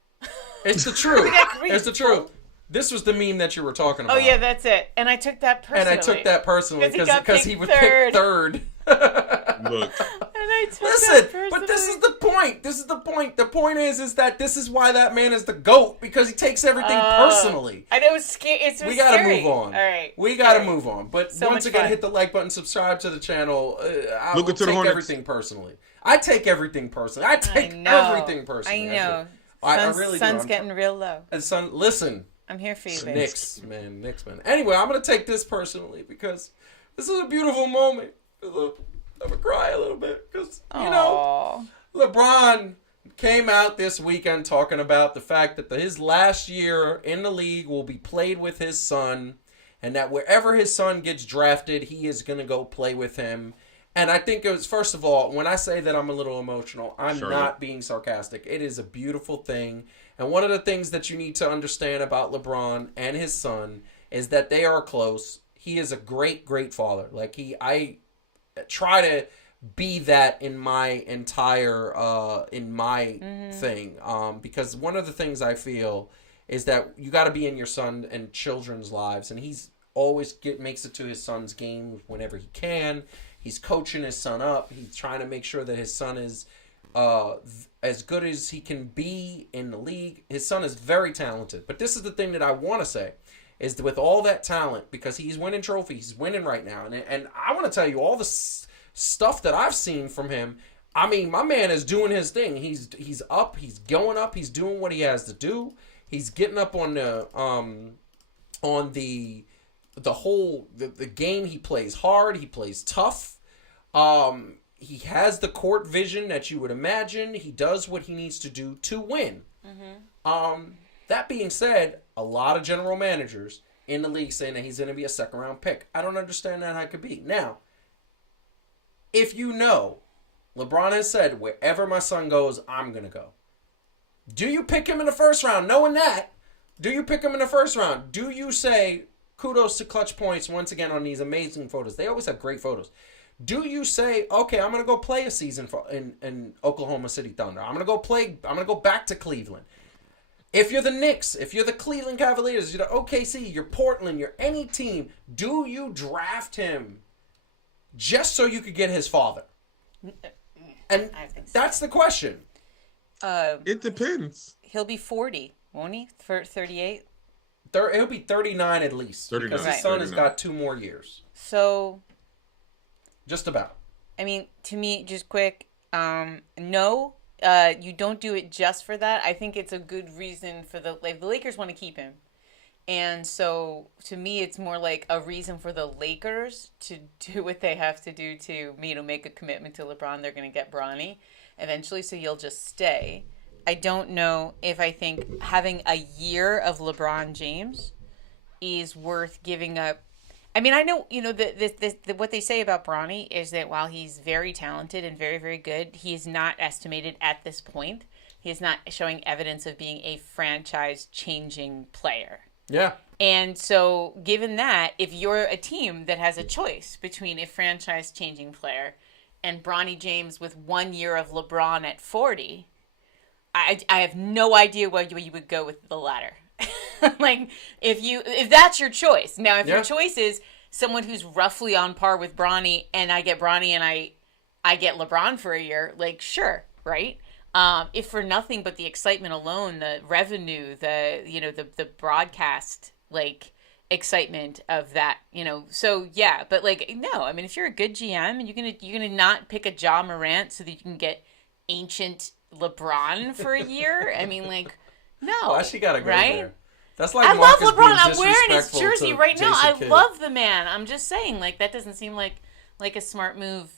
It's the truth. It's the truth. Fool. This was the meme that you were talking about. Oh, yeah, that's it. And I took that personally. Because he was picked third. Look. But this is the point. The point is that this is why that man is the GOAT, because he takes everything personally. I know it's scary. We gotta move on. All right. We gotta move on. But so once again, hit the like button, subscribe to the channel. I Look will into take the everything personally. I take everything personally. I take everything personally. I know. I really sun's do. getting real low. And son, listen. I'm here for you, baby. Knicks, man. Anyway, I'm going to take this personally because this is a beautiful moment. I'm going to cry a little bit because, LeBron came out this weekend talking about the fact that his last year in the league will be played with his son, and that wherever his son gets drafted, he is going to go play with him. And I think it was, first of all, when I say that I'm a little emotional, I'm not being sarcastic. It is a beautiful thing. And one of the things that you need to understand about LeBron and his son is that they are close. He is a great, great father. Like I try to be that in my entire, thing. Because one of the things I feel is that you got to be in your son and children's lives. And he's always makes it to his son's game whenever he can. He's coaching his son up. He's trying to make sure that his son is as good as he can be in the league. His son is very talented. But this is the thing that I want to say, is that with all that talent, because he's winning trophies, he's winning right now. And I want to tell you all the stuff that I've seen from him. I mean, my man is doing his thing. He's up. He's going up. He's doing what he has to do. He's getting up on the game. He plays hard. He plays tough. He has the court vision that you would imagine. He does what he needs to do to win. That being said, a lot of general managers in the league saying that he's going to be a second-round pick. I don't understand how it could be. Now, if you know, LeBron has said, wherever my son goes, I'm going to go. Do you pick him in the first round? Knowing that, do you pick him in the first round? Do you say, kudos to Clutch Points once again on these amazing photos? They always have great photos. Do you say, okay, I'm going to go play a season in Oklahoma City Thunder. I'm going to go back to Cleveland. If you're the Knicks, if you're the Cleveland Cavaliers, you're the OKC, you're Portland, you're any team, do you draft him just so you could get his father? And that's the question. It depends. He'll be 40, won't he? For 38? He'll be 39 at least. 39. Because his son has got 2 more years. So... Just about. I mean, to me, just quick, no, you don't do it just for that. I think it's a good reason for the Lakers want to keep him. And so, to me, it's more like a reason for the Lakers to do what they have to do to, make a commitment to LeBron. They're going to get Bronny eventually, so you'll just stay. I don't know if I think having a year of LeBron James is worth giving up. I mean, I know, what they say about Bronny is that while he's very talented and very, very good, he is not estimated at this point. He is not showing evidence of being a franchise-changing player. Yeah. And so, given that, if you're a team that has a choice between a franchise-changing player and Bronny James with 1 year of LeBron at 40, I have no idea why you would go with the latter. Like, if that's your choice. Now, if your choice is someone who's roughly on par with Bronny, and I get Bronny and I get LeBron for a year, like, sure, right? If for nothing but the excitement alone, the revenue, the broadcast, like, excitement of that, so yeah, but like, no, I mean, if you're a good GM, you're gonna not pick a Ja Morant so that you can get ancient LeBron for a year. I mean, like, no. Why she gotta go right? there? That's like I Marcus love LeBron. being I'm wearing his disrespectful jersey to right now. Jason I Kidd. love the man. I'm just saying, like, that doesn't seem like a smart move.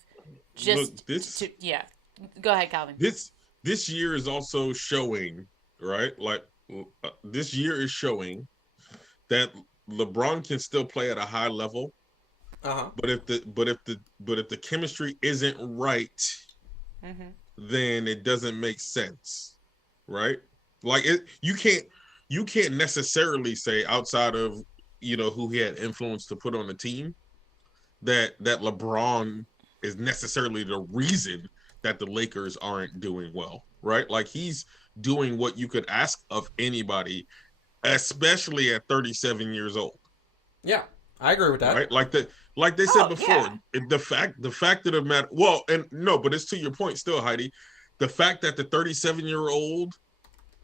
Just yeah. Go ahead, Calvin. This year is also showing, right? Like, this year is showing that LeBron can still play at a high level. But if the chemistry isn't right, then it doesn't make sense, right? Like, you can't necessarily say, outside of who he had influence to put on the team, that LeBron is necessarily the reason that the Lakers aren't doing well, right? Like, he's doing what you could ask of anybody, especially at 37 years old. Yeah, I agree with that. Right? Like they said before, the fact of the matter. Well, and no, but it's to your point still, Heidi. The fact that the 37-year-old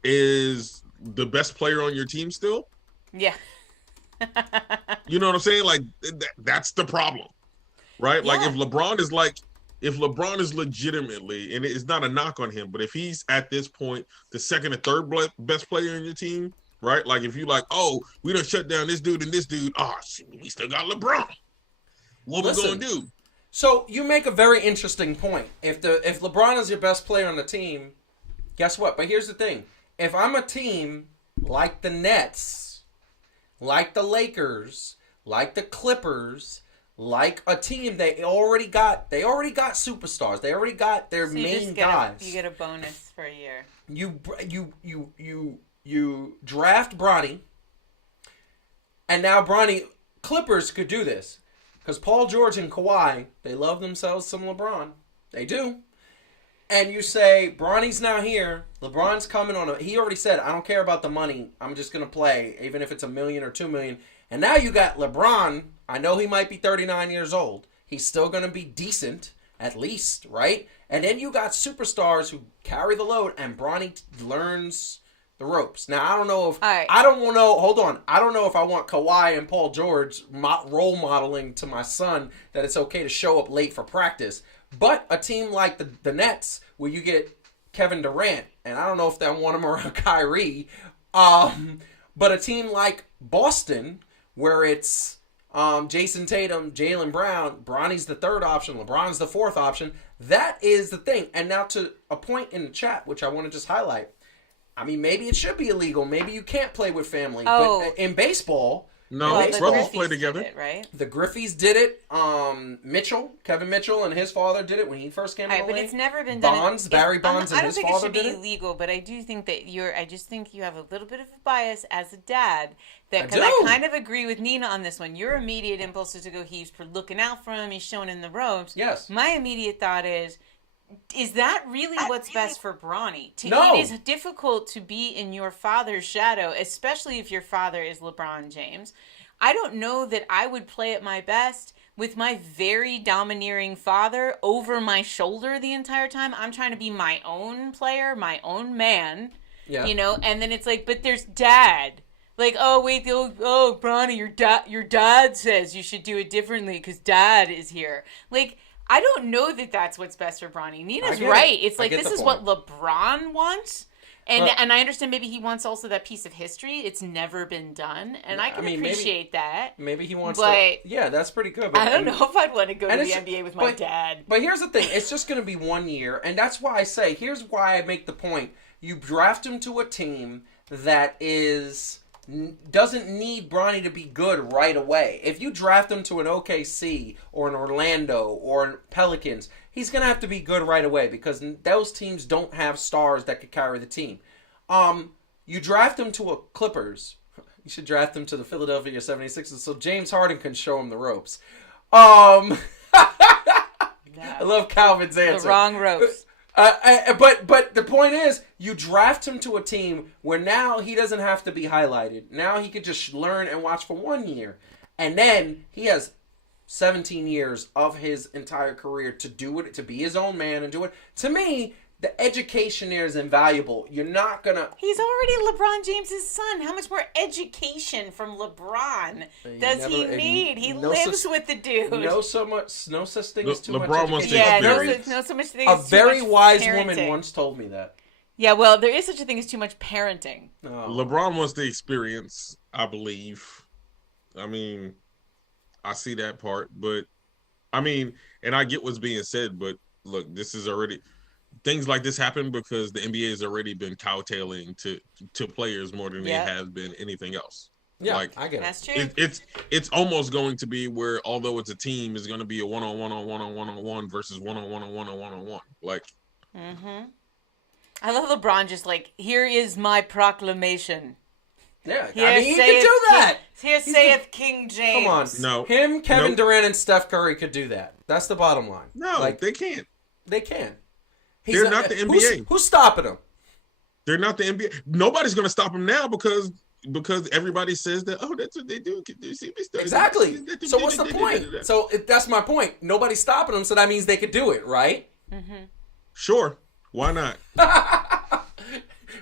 is the best player on your team still. Yeah. You know what I'm saying? Like, that's the problem, right? Yeah. Like, if LeBron is legitimately, and it's not a knock on him, but if he's at this point the second or third best player in your team, right? Like, if you like, oh, we done shut down this dude and this dude, shit, we still got LeBron. What we gonna do? So you make a very interesting point. If LeBron is your best player on the team, guess what? But here's the thing: if I'm a team like the Nets, like the Lakers, like the Clippers, like a team they already got superstars. They already got their main guys. You get a bonus for a year. You draft Bronny, and now Clippers could do this because Paul George and Kawhi, they love themselves some LeBron. They do. And you say, Bronny's now here. LeBron's coming he already said, I don't care about the money. I'm just going to play, even if it's $1 million or $2 million. And now you got LeBron. I know he might be 39 years old. He's still going to be decent, at least, right? And then you got superstars who carry the load, and Bronny learns the ropes. Now, I don't know if... Right. I don't know... Hold on. I don't know if I want Kawhi and Paul George role modeling to my son that it's okay to show up late for practice. But a team like the Nets, where you get Kevin Durant, and I don't know if they want him around Kyrie, but a team like Boston, where it's Jason Tatum, Jaylen Brown, Bronny's the third option, LeBron's the fourth option, that is the thing. And now to a point in the chat, which I want to just highlight, I mean, maybe it should be illegal. Maybe you can't play with family. But in baseball... No, brothers play together. Right? The Griffeys did it. Kevin Mitchell and his father did it when he first came in the league. But it's never been done. Barry Bonds and his father did it. I don't think it should be illegal, but I do think that I just think you have a little bit of a bias as a dad. Because I kind of agree with Nina on this one. Your immediate impulse is to go, he's looking out for him, he's showing in the ropes. Yes. My immediate thought is that really what's best for Bronny? No. It is difficult to be in your father's shadow, especially if your father is LeBron James. I don't know that I would play at my best with my very domineering father over my shoulder the entire time. I'm trying to be my own player, my own man, and then it's like, but there's dad. Like, oh, wait, Bronny, your dad says you should do it differently because dad is here. Like, I don't know that that's what's best for Bronny. Nina's right. It's like, this is what LeBron wants. And I understand maybe he wants also that piece of history. It's never been done. And I can appreciate that. Maybe he wants to. Yeah, that's pretty good. But I don't know if I'd want to go to the NBA with my dad. But here's the thing. It's just going to be 1 year. And that's why I say, here's why I make the point. You draft him to a team that doesn't need Bronny to be good right away. If you draft him to an OKC or an Orlando or an Pelicans, he's going to have to be good right away because those teams don't have stars that could carry the team. You draft him to a Clippers. You should draft him to the Philadelphia 76ers so James Harden can show him the ropes. No, I love Calvin's answer. The wrong ropes. But the point is, you draft him to a team where now he doesn't have to be highlighted. Now he could just learn and watch for 1 year. And then he has 17 years of his entire career to do it, to be his own man and do it. To me, the education there is invaluable. You're not going to... He's already LeBron James' son. How much more education from LeBron does he need? He lives with the dude. No such thing as too LeBron much wants education. No so much thing A as too very much wise parenting. woman once told me that. Yeah, well, there is such a thing as too much parenting. Oh. LeBron wants the experience, I believe. I mean, I see that part, but I mean, and I get what's being said, but look, this is already... Things like this happen because the NBA has already been cowtailing to players more than they have been anything else. Yeah, like, I get it. That's true. It's almost going to be where, although it's a team, it's going to be a one-on-one versus one-on-one. Like, I love LeBron just like, here is my proclamation. Yeah, Here I mean, he can do that. Here saith King James. Come on. No. Him, Kevin Durant, and Steph Curry could do that. That's the bottom line. no, they can't. They can. They're not the NBA. Who's stopping him? They're not the NBA. Nobody's going to stop them now because everybody says that, oh, that's what they do. Exactly. So what's the point? So that's my point. Nobody's stopping them, so that means they could do it, right? Sure. Why not?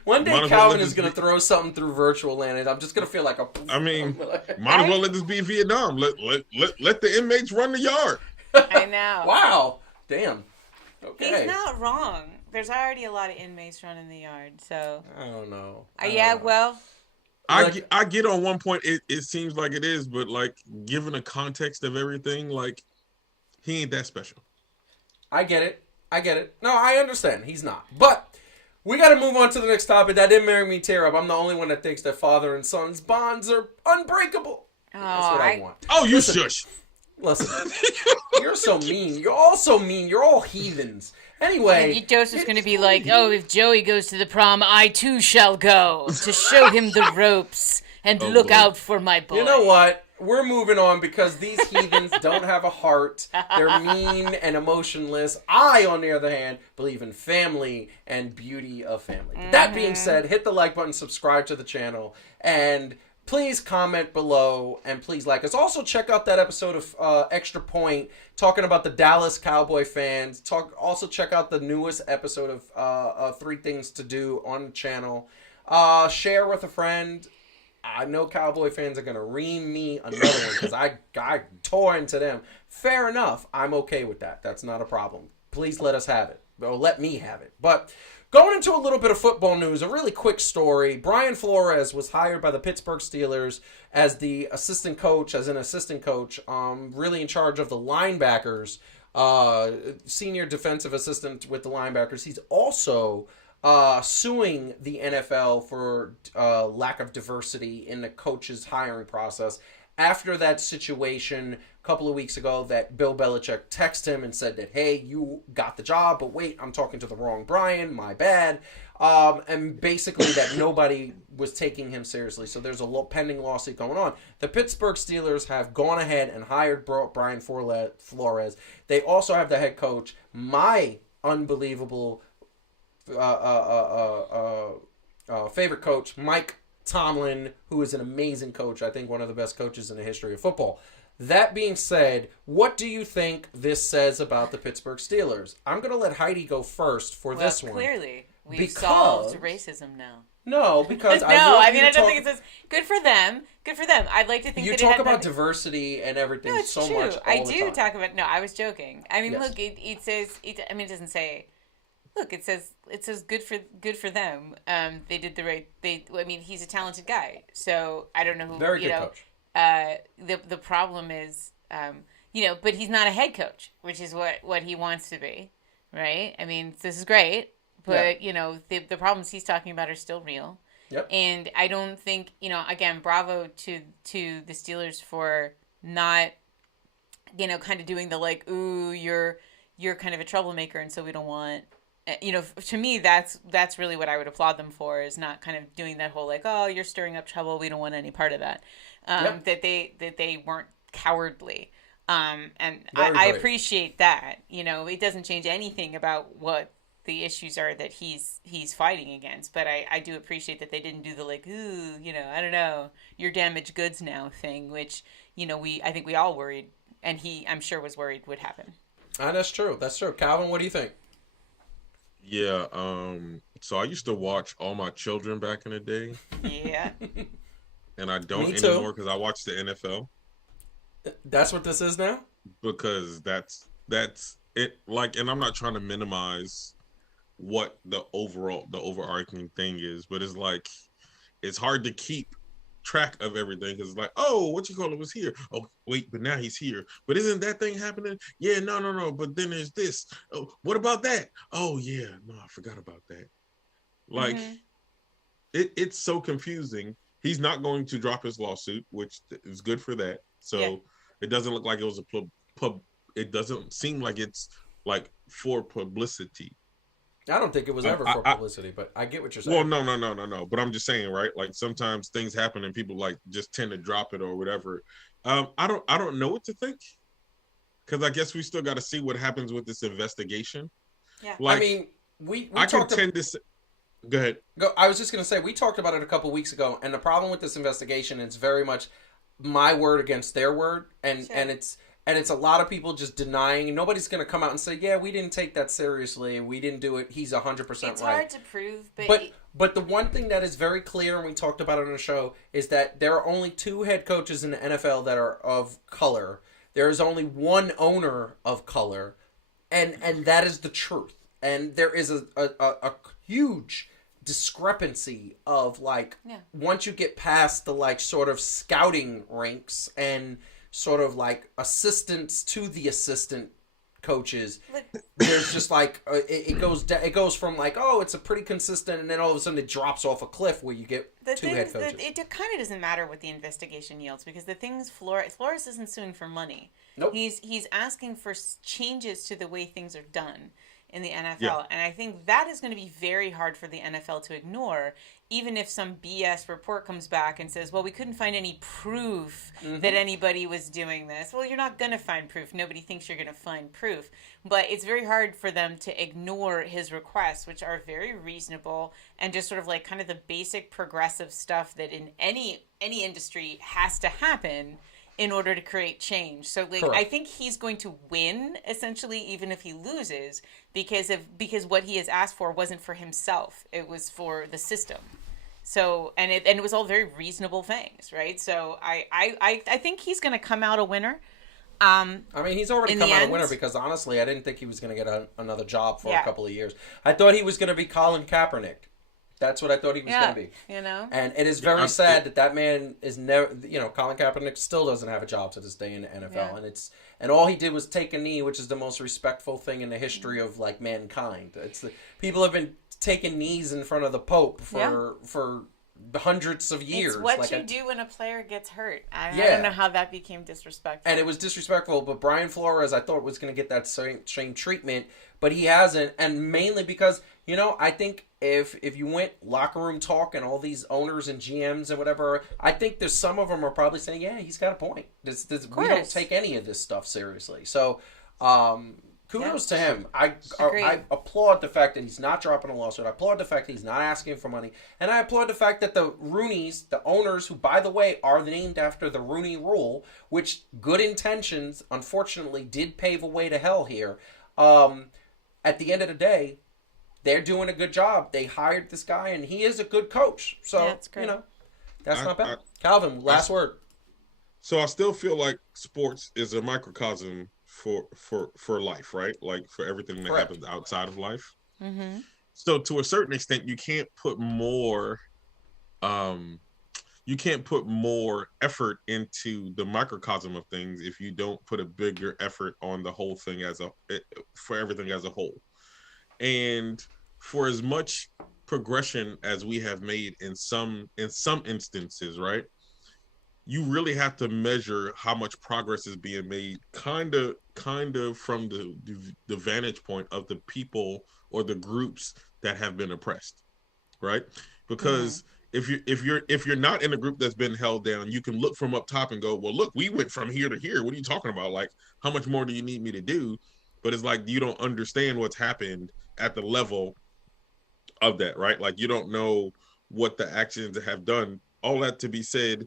One day Might as well Calvin let is this going to throw something through virtual land, and I'm just going to feel like a... I mean, might as well let this be Vietnam. Let the inmates run the yard. I know. Wow. Damn. Okay. He's not wrong. There's already a lot of inmates running the yard, so... I don't know. Well... I get on one point, it seems like it is, but, like, given the context of everything, like, he ain't that special. I get it. No, I understand. He's not. But we got to move on to the next topic. That didn't make me tear up. I'm the only one that thinks that father and son's bonds are unbreakable. That's what I want. Oh, you shush. Listen, you're so mean. You're all so mean. You're all heathens. Anyway. Joseph's going to be like, oh, if Joey goes to the prom, I too shall go to show him the ropes and look out for my boy. You know what? We're moving on because these heathens don't have a heart. They're mean and emotionless. I, on the other hand, believe in family and beauty of family. That being said, hit the like button, subscribe to the channel, and please comment below, and please like us. Also, check out that episode of Extra Point talking about the Dallas Cowboy fans. Also, check out the newest episode of 3 Things to Do on the channel. Share with a friend. I know Cowboy fans are going to ream me another one because I tore into them. Fair enough. I'm okay with that. That's not a problem. Please let us have it. Or let me have it. But going into a little bit of football news, a really quick story. Brian Flores was hired by the Pittsburgh Steelers as an assistant coach, really in charge of the linebackers, senior defensive assistant with the linebackers. He's also suing the NFL for lack of diversity in the coach's hiring process after that situation a couple of weeks ago that Bill Belichick texted him and said that, hey, you got the job, but wait, I'm talking to the wrong Brian, my bad. And basically that nobody was taking him seriously. So there's a pending lawsuit going on. The Pittsburgh Steelers have gone ahead and hired Brian Flores. They also have the head coach, my unbelievable favorite coach, Mike Tomlin, who is an amazing coach. I think one of the best coaches in the history of football. That being said, what do you think this says about the Pittsburgh Steelers? I'm going to let Heidi go first for this one. Clearly, we've solved racism now. No, because I don't think it says good for them. Good for them. I'd like to think you that talk about diversity and everything so true. much. I do talk about. No, I was joking. I mean, Yes. look, it says. It doesn't say. Look, it says good for them. They did the right. He's a talented guy. So I don't know who. Very good coach. The problem is, but he's not a head coach, which is what he wants to be, right? I mean, this is great, but the problems he's talking about are still real. Yep. And I don't think again, bravo to the Steelers for not, kind of doing the like, ooh, you're kind of a troublemaker, and so we don't want. To me, that's really what I would applaud them for, is not kind of doing that whole like, oh, you're stirring up trouble, we don't want any part of that. That they weren't cowardly. And Very I brave. appreciate that. It doesn't change anything about what the issues are that he's fighting against. But I do appreciate that they didn't do the like, ooh, I don't know, you're damaged goods now thing, which I think we all worried, and I'm sure was worried would happen. That's true. That's true. Calvin, what do you think? Yeah. So I used to watch All My Children back in the day, Yeah. and I don't Me too. anymore because I watch the NFL That's what this is now? because that's it. Like, and I'm not trying to minimize what the overarching thing is, but it's like it's hard to keep track of everything because it's like, oh, what you call it was here. Oh, wait, but now he's here. But isn't that thing happening? Yeah, no. But then there's this. Oh, what about that? Oh yeah, no, I forgot about that. Like, it's so confusing. He's not going to drop his lawsuit, which is good for that. So Yeah. it doesn't look like it was a pub. It doesn't seem like it's like for publicity. I don't think it was ever for publicity, but I get what you're saying. Well, no. But I'm just saying, right? Like sometimes things happen and people like just tend to drop it or whatever. I don't know what to think because I guess we still got to see what happens with this investigation. Yeah. Like, I mean, we I can talked tend to say, go ahead. I was just going to say, we talked about it a couple weeks ago, and the problem with this investigation is very much my word against their word, and Sure. and it's a lot of people just denying. Nobody's going to come out and say, yeah, we didn't take that seriously, we didn't do it, he's 100% It's right. hard to prove, but But the one thing that is very clear, and we talked about it on the show, is that there are only 2 head coaches in the NFL that are of color. There is only 1 owner of color, and that is the truth. And there is a huge discrepancy of like once you get past the like sort of scouting ranks and sort of like assistants to the assistant coaches, there's just like it goes from like, oh, it's a pretty consistent, and then all of a sudden it drops off a cliff where you get the 2 thing head is coaches. that it kind of doesn't matter what the investigation yields, because the thing is, Flores isn't suing for money. Nope. He's asking for changes to the way things are done in the NFL. Yeah. And I think that is going to be very hard for the NFL to ignore, even if some BS report comes back and says, well, we couldn't find any proof that anybody was doing this. Well, you're not going to find proof. Nobody thinks you're going to find proof. But it's very hard for them to ignore his requests, which are very reasonable and just sort of like kind of the basic progressive stuff that in any industry has to happen in order to create change. So like, Correct. I think he's going to win essentially, even if he loses, because what he has asked for wasn't for himself. It was for the system. So, and it was all very reasonable things, right? So I think he's going to come out a winner. I mean, he's already in come the out a end- winner because honestly, I didn't think he was going to get another job for Yeah. a couple of years. I thought he was going to be Colin Kaepernick. That's what I thought he was going to be. And it is very sad that man is never, Colin Kaepernick still doesn't have a job to this day in the NFL. Yeah. And all he did was take a knee, which is the most respectful thing in the history of like mankind. People have been taking knees in front of the Pope for hundreds of years. It's what like you do when a player gets hurt. I Yeah. don't know how that became disrespectful. And it was disrespectful, but Brian Flores, I thought, was going to get that same treatment, but he hasn't, and mainly because, I think if you went locker room talk and all these owners and GMs and whatever, I think there's some of them are probably saying, yeah, he's got a point. We don't take any of this stuff seriously. So, kudos to him. I applaud the fact that he's not dropping a lawsuit. I applaud the fact that he's not asking for money. And I applaud the fact that the Rooneys, the owners, who, by the way, are named after the Rooney Rule, which good intentions, unfortunately, did pave a way to hell here. At the end of the day, they're doing a good job. They hired this guy, and he is a good coach. So, that's great. That's not bad. Calvin, last word. So I still feel like sports is a microcosm for life, right? Like for everything that happens outside of life. Mm-hmm. So to a certain extent, you can't put more effort into the microcosm of things if you don't put a bigger effort on the whole thing for everything as a whole. And for as much progression as we have made in some instances, right? You really have to measure how much progress is being made kind of from the vantage point of the people or the groups that have been oppressed, right? Because if you're not in a group that's been held down, you can look from up top and go, well, look, we went from here to here. What are you talking about? Like, how much more do you need me to do? But it's like you don't understand what's happened at the level of that, right? Like, you don't know what the actions have done. All that to be said,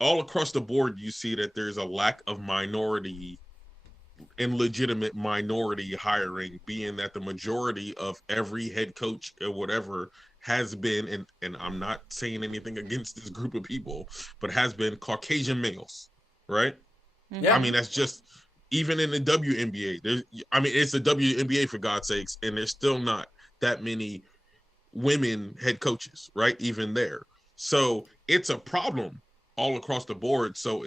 all across the board, you see that there's a lack of minority and legitimate minority hiring, being that the majority of every head coach or whatever has been, and I'm not saying anything against this group of people, but has been Caucasian males, right? Yeah. I mean, that's just, even in the WNBA, it's the WNBA for God's sakes, and there's still not that many women head coaches, right? Even there. So it's a problem all across the board. So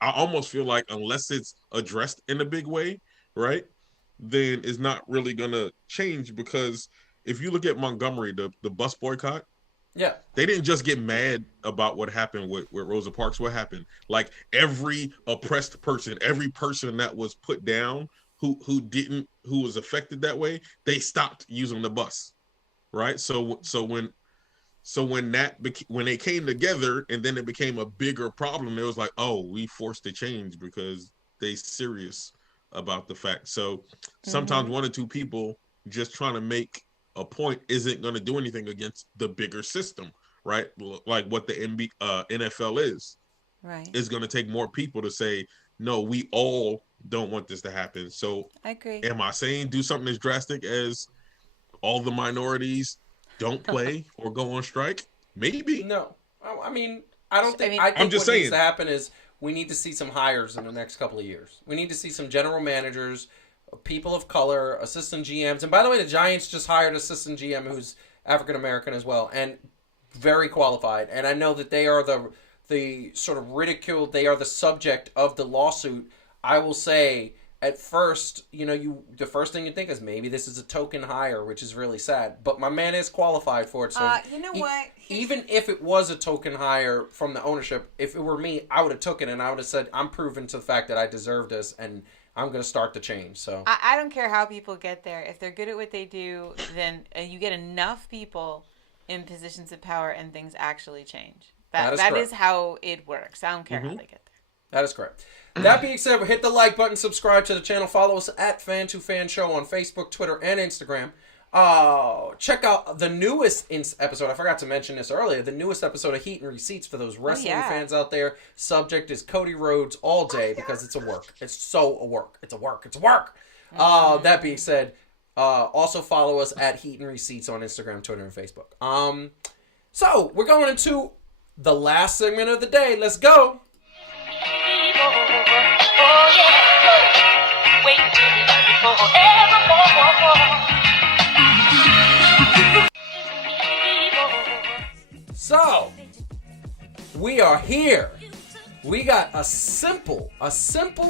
I almost feel like unless it's addressed in a big way, right, then it's not really gonna change. Because if you look at Montgomery, the bus boycott, yeah, they didn't just get mad about what happened with Rosa Parks. What happened? Like, every oppressed person, every person that was put down who was affected that way, they stopped using the bus, right? So when they came together and then it became a bigger problem, it was like, oh, we forced a change because they serious about the fact. So sometimes one or two people just trying to make a point isn't going to do anything against the bigger system, right? Like what the NFL is. Right. It's going to take more people to say, no, we all don't want this to happen. So I agree. am I saying do something as drastic as all the minorities don't play or go on strike? Maybe. No. I mean, I don't think. I'm think just what saying. needs to happen is we need to see some hires in the next couple of years. We need to see some general managers, people of color, assistant GMs. And by the way, the Giants just hired assistant GM who's African American as well, and very qualified. And I know that they are the sort of ridiculed. They are the subject of the lawsuit. I will say, at first, the first thing you think is maybe this is a token hire, which is really sad. But my man is qualified for it. So you know what? Even if it was a token hire from the ownership, if it were me, I would have took it and I would have said, I'm proven to the fact that I deserve this and I'm going to start the change. So I don't care how people get there. If they're good at what they do, then you get enough people in positions of power and things actually change. That is how it works. I don't care how they get there. That is correct. That being said, hit the like button, subscribe to the channel, follow us at Fan2Fan Show on Facebook, Twitter, and Instagram. Check out the newest episode. I forgot to mention this earlier. The newest episode of Heat and Receipts for those wrestling fans out there. Subject is Cody Rhodes all day because it's a work. It's so a work. It's a work. It's a work. That being said, also follow us at Heat and Receipts on Instagram, Twitter, and Facebook. So we're going into the last segment of the day. Let's go. So, we are here. We got a simple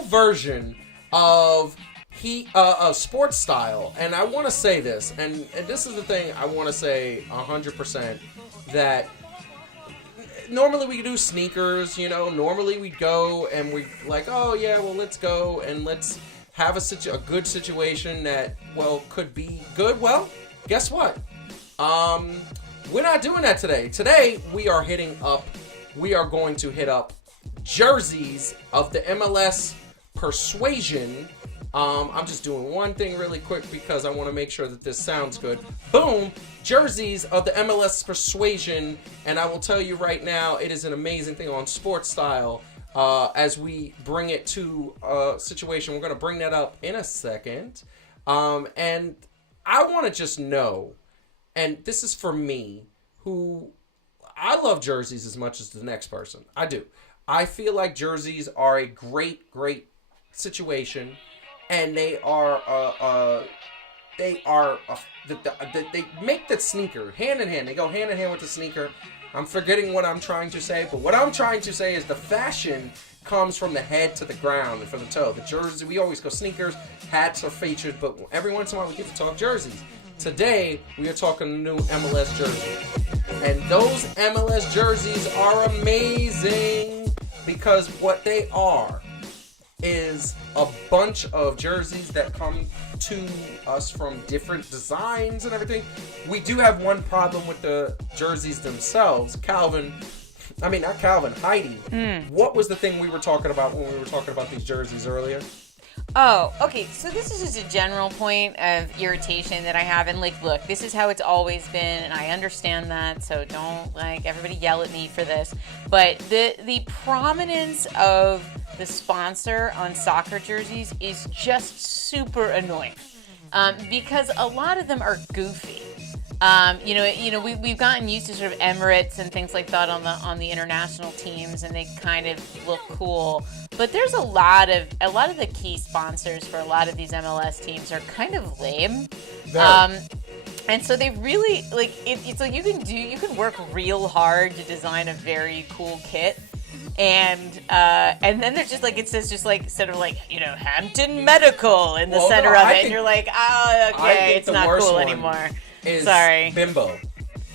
version of sports style, and I want to say this, and this is the thing I want to say 100%, that normally we do sneakers, normally we go and we like, oh yeah, well, let's go and let's have a good situation that, well, could be good. Well, guess what? We're not doing that today. Today, we are going to hit up jerseys of the MLS Persuasion. I'm just doing one thing really quick because I want to make sure that this sounds good. Boom! Jerseys of the MLS Persuasion. And I will tell you right now, it is an amazing thing on Sports Style. As we bring it to a situation, we're going to bring that up in a second. And I want to just know, and this is for me, who I love jerseys as much as the next person. I do. I feel like jerseys are a great situation, and they make the sneaker hand in hand. They go hand in hand with the sneaker. I'm forgetting what I'm trying to say, but what I'm trying to say is the fashion comes from the head to the ground and from the toe. The jersey, we always go sneakers, hats are featured, but every once in a while we get to talk jerseys. Today, we are talking the new MLS jerseys. And those MLS jerseys are amazing because what they are is a bunch of jerseys that come to us from different designs and everything. We do have one problem with the jerseys themselves. Heidi. What was the thing we were talking about when we were talking about these jerseys earlier? Oh, okay. So this is just a general point of irritation that I have. And, like, look, this is how it's always been, and I understand that, so don't, like, everybody yell at me for this. But the prominence of the sponsor on soccer jerseys is just super annoying. Because a lot of them are goofy. We've gotten used to sort of Emirates and things like that on the international teams, and they kind of look cool. But there's a lot of the key sponsors for a lot of these MLS teams are kind of lame. And so they really it's like you can work real hard to design a very cool kit. And then there's just like, it says just like sort of like, Hampton Medical in the center of it, and you're like, oh, okay, it's not cool anymore. Sorry. Bimbo.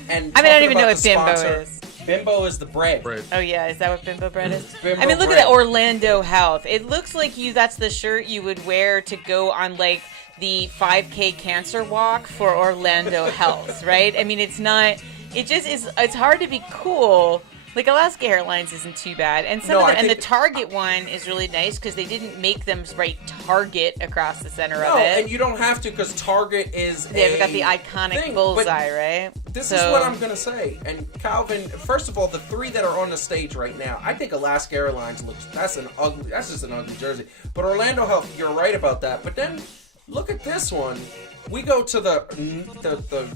And I don't even know what Bimbo is. Bimbo is the bread. Oh yeah, is that what Bimbo bread is? Bimbo look bread. at that Orlando Health. It looks like that's the shirt you would wear to go on like the 5K cancer walk for Orlando Health, right? I mean, it's not. It just is. It's hard to be cool. Like Alaska Airlines isn't too bad, and the Target one is really nice because they didn't make them write Target across the center of it. No, and you don't have to because Target is. They've got the iconic bullseye, right? This is what I'm gonna say. And Calvin, first of all, the three that are on the stage right now, I think Alaska Airlines looks. That's just an ugly jersey. But Orlando Health, you're right about that. But then look at this one. We go to the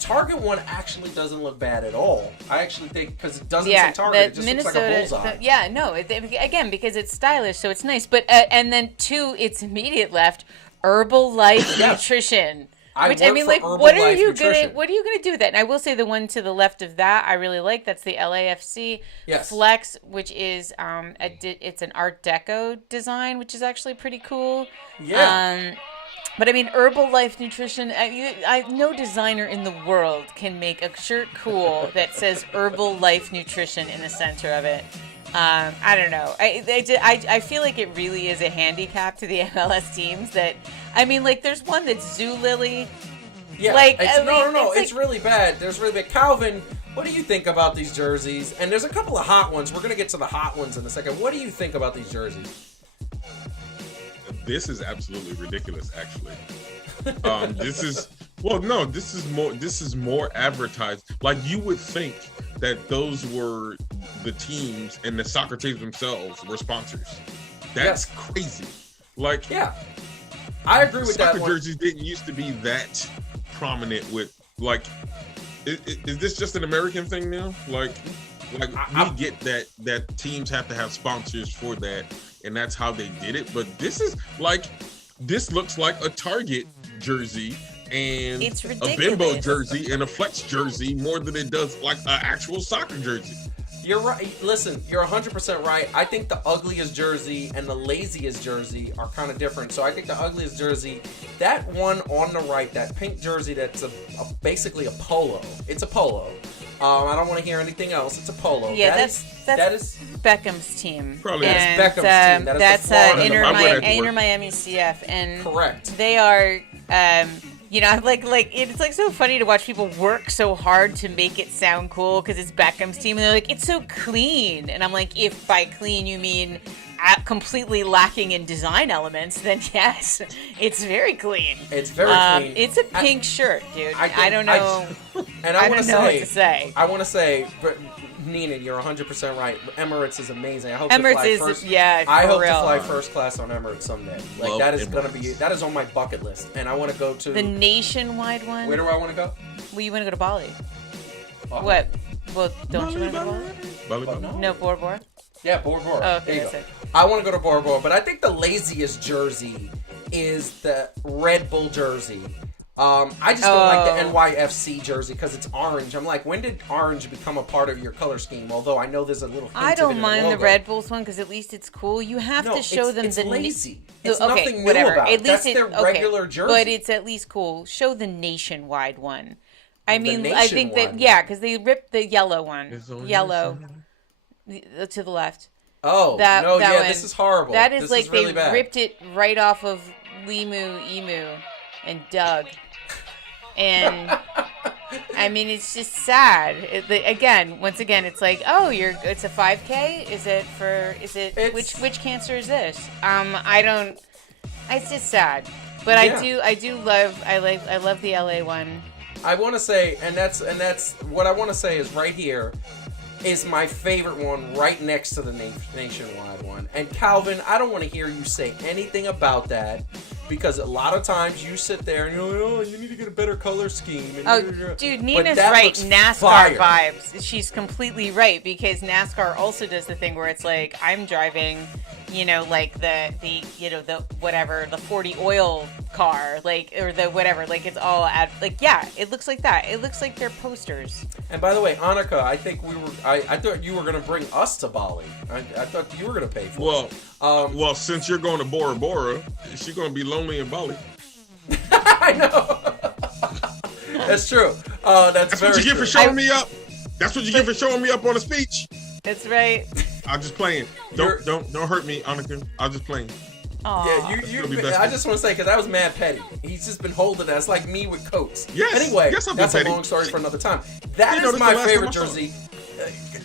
Target one actually doesn't look bad at all. I actually think because it doesn't say Target, it just looks like a bullseye. Again, because it's stylish, so it's nice. But and then to its immediate left, Herbalife Nutrition. What are you gonna do with that? And I will say the one to the left of that I really like. That's the LAFC Flex, which is it's an Art Deco design, which is actually pretty cool. Yeah. But I mean, Herbalife Nutrition, no designer in the world can make a shirt cool that says Herbalife Nutrition in the center of it. I don't know. I feel like it really is a handicap to the MLS teams that, I mean, like, there's one that's Zoo Lily. Yeah, it's really bad. There's really bad. Calvin, what do you think about these jerseys? And there's a couple of hot ones. We're going to get to the hot ones in a second. What do you think about these jerseys? This is absolutely ridiculous, actually. This is more advertised. Like, you would think that those were the teams and the soccer teams themselves were sponsors. That's crazy. Like, yeah, I agree with that. Soccer jerseys didn't used to be that prominent with, like, is this just an American thing now? Like we get that teams have to have sponsors for that, and that's how they did it. But this looks like a Target jersey and a Bimbo jersey and a Flex jersey more than it does like an actual soccer jersey. You're right. Listen, you're 100% right. I think the ugliest jersey and the laziest jersey are kind of different. So I think the ugliest jersey, that one on the right, that pink jersey that's basically a polo. It's a polo. I don't want to hear anything else. It's a polo. Yeah, that is Beckham's team. Probably and, Beckham's team. That's Inter Miami CF, and correct. They are. It's like so funny to watch people work so hard to make it sound cool because it's Beckham's team, and they're like, it's so clean, and I'm like, if by clean you mean completely lacking in design elements, then yes, it's very clean. It's very clean. It's a pink shirt, dude. I don't know. I don't know what to say. I want to say, but Nina, you're 100% right. Emirates is amazing. I hope Emirates to fly is I hope to fly first class on Emirates someday. Like Love that is Emirates. that is on my bucket list, and I want to go to the nationwide one. Where do I want to go? Well, you want to go to Bali. Bali. What? Well, don't you want to go to Bali? Bali. No, Bora Bora. Yeah, Bora Bora. Oh, okay, there you go. I want to go to Bora Bora, but I think the laziest jersey is the Red Bull jersey. I just don't like the NYFC jersey because it's orange. I'm like, when did orange become a part of your color scheme? Although I know there's a little hint I of it don't in mind the the logo. Red Bulls one because at least it's cool. You have to show them it's the lazy. It's okay, nothing new whatever. about At it. least That's their regular jersey. But it's at least cool. Show the nationwide one. I think nationwide that because they ripped the yellow one. Yellow to the left. Oh, That- no, that yeah, one. this is horrible. That is this like is really they bad. ripped it right off of Emu, and Doug. And I mean, it's just sad. Once again, it's like, oh, it's a 5K. Which cancer is this? I don't. It's just sad. But Yeah. I love the LA one. I want to say, and that's what I want to say is right here is my favorite one, right next to the nationwide one. And Calvin, I don't want to hear you say anything about that, because a lot of times you sit there and you're like, oh, you need to get a better color scheme. And Oh, dude, But Nina's that right. looks NASCAR fire. vibes. She's completely right, because NASCAR also does the thing where it's like, I'm driving, like the 40 oil car, like, or the whatever, like it's all it looks like that. It looks like they're posters. And by the way, Annika, I think I thought you were going to bring us to Bali. I thought you were going to pay for it. Well, since you're going to Bora Bora, she's going to be lonely in Bali. I know. That's true. That's very what you get true. for showing me up. That's what you get for showing me up on a speech. That's right. I'm just playing. Don't hurt me, Annika. I'm just playing. Aww. Yeah, gonna be best I just want to say, because that was mad petty. He's just been holding that. It's like me with coats. Yes. Anyway, Yes, I've been that's a petty. long story for another time. That You know, is this my the last favorite time I saw jersey.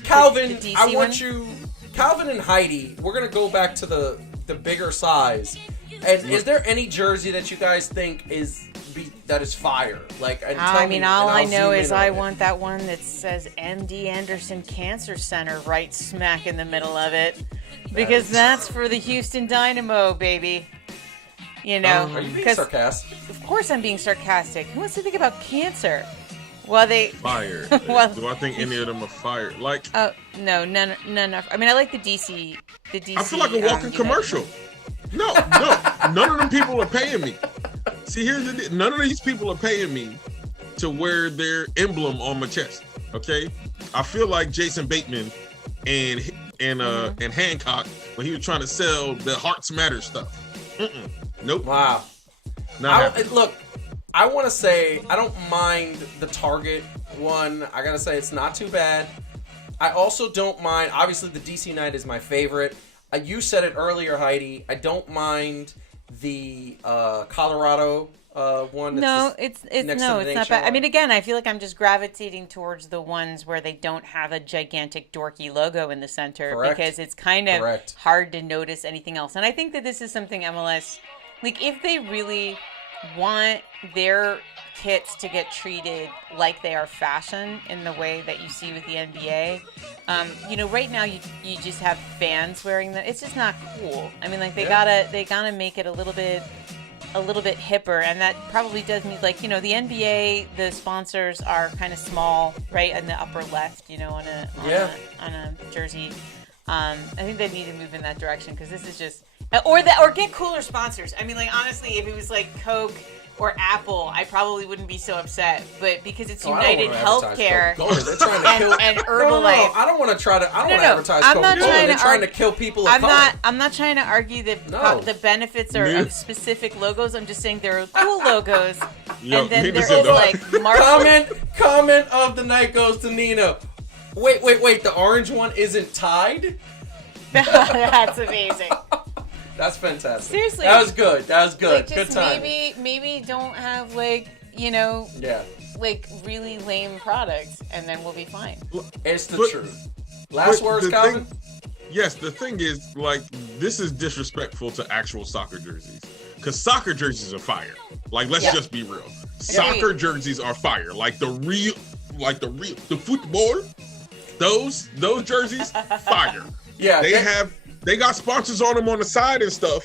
Calvin, The DC I want one? you... Calvin and Heidi, we're going to go back to the bigger size. And is there any jersey that you guys think that is fire? Like, and tell I me, mean, and all I I'll know zoom is in on I it. want that one that says MD Anderson Cancer Center right smack in the middle of it, because that's for the Houston Dynamo, baby. Are you being because sarcastic? of course I'm being sarcastic. Who wants to think about cancer? Well, Fire. Well- Do I think any of them are fire? Like, no, none of. I mean, I like the DC. The DC. I feel like a walking commercial. No, none of them people are paying me. See, here's the deal. None of these people are paying me to wear their emblem on my chest. Okay, I feel like Jason Bateman and Hancock when he was trying to sell the Hearts Matter stuff. Nope. Wow. Not happening. Look, I want to say I don't mind the Target one. I gotta say it's not too bad. I also don't mind. Obviously, the DC United is my favorite. You said it earlier, Heidi. I don't mind the Colorado one. No, it's next to the not bad. I Nationwide. mean, again, I feel like I'm just gravitating towards the ones where they don't have a gigantic dorky logo in the center, Correct. because it's kind of Correct. hard to notice anything else. And I think that this is something MLS, like, if they really want their kits to get treated like they are fashion in the way that you see with the NBA, right now you just have fans wearing them. It's just not cool. I mean, like, they gotta make it a little bit hipper, and that probably does mean, like, the NBA, the sponsors are kind of small, right, in the upper left, on a jersey. I think they need to move in that direction, because this is just or get cooler sponsors. I mean, like, honestly, if it was like Coke or Apple, I probably wouldn't be so upset. But because it's United Healthcare and Herbalife, No, I don't want to try to. I don't want to advertise I'm Coke. not trying They're to trying to kill people. I'm not trying to argue that No. the benefits are of specific logos. I'm just saying there are cool logos, Yo, and then Nina there said is no. like Marshall. Comment of the night goes to Nina. Wait. The orange one isn't tied? That's amazing. That's fantastic. Seriously. That was good. Like, Good just time. maybe don't have, like, Yeah. like, really lame products, and then we'll be fine. It's the But- truth. Last but words, the Calvin? Yes, the thing is, like, this is disrespectful to actual soccer jerseys. Because soccer jerseys are fire. Like, let's just be real. Soccer jerseys are fire. Like the football, those jerseys, fire. Yeah. They got sponsors on them on the side and stuff,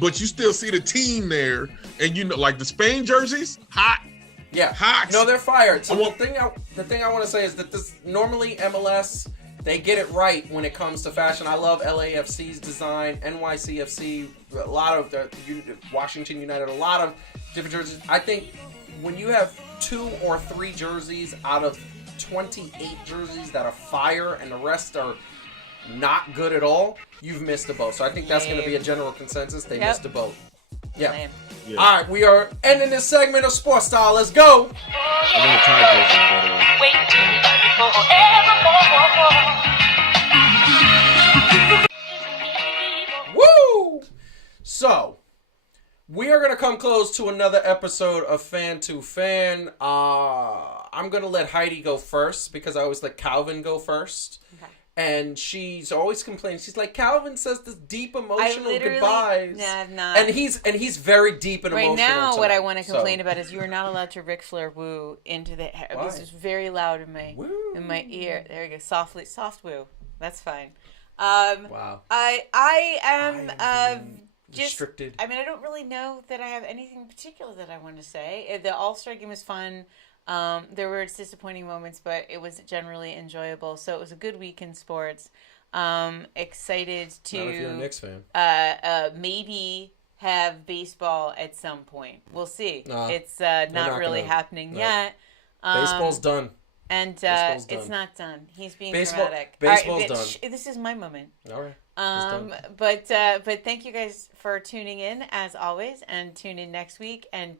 but you still see the team there. And like the Spain jerseys, hot. Yeah. Hot. No, they're fired. So the thing I want to say is that this normally MLS, they get it right when it comes to fashion. I love LAFC's design, NYCFC, a lot of the Washington United, a lot of different jerseys. I think when you have 2 or 3 jerseys out of 28 jerseys that are fire and the rest are not good at all, you've missed a boat. So I think that's going to be a general consensus. They missed a boat. Yeah. Lame. Yeah. All right, we are ending this segment of Sports Style. Let's go. I want a tie jersey, by the way. Wait forevermore. come close to another episode of Fan2Fan. I'm going to let Heidi go first because I always let Calvin go first. Okay. And she's always complaining. She's like, Calvin says this deep emotional goodbyes. Nah, I'm not. And he's very deep and emotional. Right now, tonight. what I want to complain about is you are not allowed to Ric Flair woo into the. It was just very loud in my ear. There you go, soft woo. That's fine. Wow. I am just restricted. I mean, I don't really know that I have anything in particular that I want to say. The All-Star game was fun. There were disappointing moments, but it was generally enjoyable. So it was a good week in sports. Excited to Not if you're a Knicks fan. Maybe have baseball at some point. We'll see. It's not really happening yet. Baseball's done. And Baseball's it's done. not done. He's being Baseball, dramatic. Baseball's done. This is my moment. All right. But thank you guys for tuning in as always, and tune in next week. And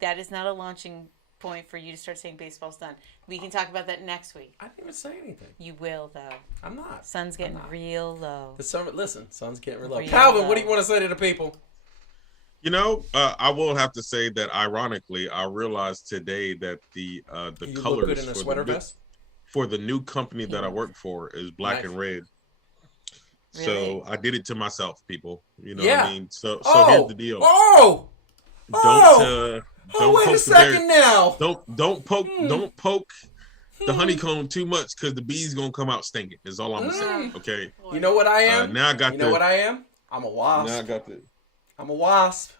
that is not a launching point for you to start saying baseball's done. We can talk about that next week. I didn't even say anything. You will though. I'm not. Sun's getting real low. Sun's getting real low. Calvin, what do you want to say to the people? You know, I will have to say that ironically, I realized today that the you colors look good in a sweater vest? For the new company that I work for is black and red. Really? So I did it to myself, people. You know what I mean? So here's the deal. Don't wait poke a second now. Don't poke the honeycomb too much because the bee's gonna come out stinking. Is all I'm gonna say. Okay. You know what I am? Now I got. You know what I am? I'm a wasp. Now I got the. I'm a wasp.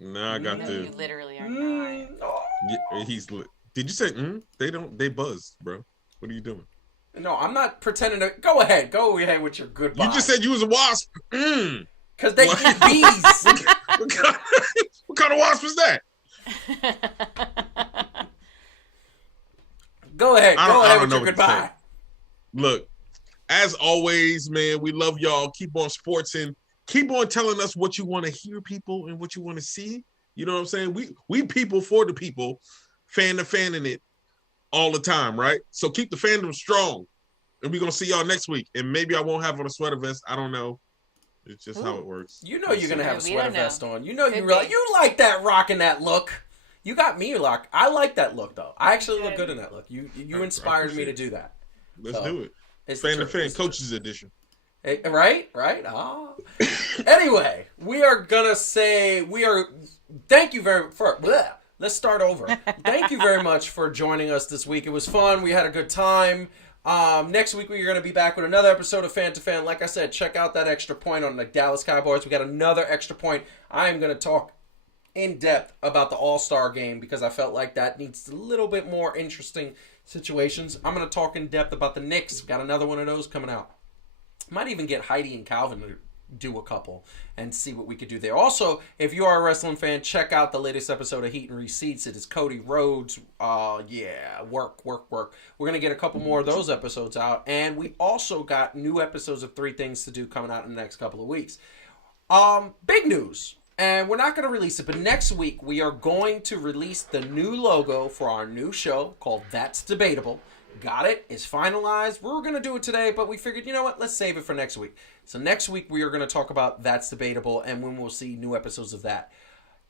Now I got the. You literally are not. Yeah, did you say? They don't. They buzzed, bro. What are you doing? No, I'm not pretending to. Go ahead with your goodbye. You just said you was a wasp. Because they eat bees. What kind of wasp is that? Go ahead with your goodbye. Look, as always, man, we love y'all. Keep on sportsing. Keep on telling us what you want to hear, people, and what you want to see. You know what I'm saying? We people for the people, fan-to-fanning it all the time, right? So keep the fandom strong. And we're going to see y'all next week. And maybe I won't have on a sweater vest. I don't know. It's just how it works. You know you're going to have a sweater vest on. You know you like that rocking that look. You got me locked. I like that look, though. I actually look good in that look. You inspired me to do that. Let's do it. It's fan-to-fan coaches edition. Right? Oh. Anyway, we are going to say thank you very much. Let's start over. Thank you very much for joining us this week. It was fun. We had a good time. Next week, we're going to be back with another episode of Fan2Fan. Like I said, check out that extra point on the Dallas Cowboys. We got another extra point. I am going to talk in depth about the All-Star game because I felt like that needs a little bit more interesting situations. I'm going to talk in depth about the Knicks. Got another one of those coming out. Might even get Heidi and Calvin to do a couple and see what we could do there. Also, if you are a wrestling fan, check out the latest episode of Heat and Receipts. It is Cody Rhodes. Work. We're going to get a couple more of those episodes out. And we also got new episodes of 3 Things to Do coming out in the next couple of weeks. Big news. And we're not going to release it, but next week we are going to release the new logo for our new show called That's Debatable. Got it. It's finalized. We were going to do it today, but we figured, you know what? Let's save it for next week. So next week, we are going to talk about That's Debatable and when we'll see new episodes of that.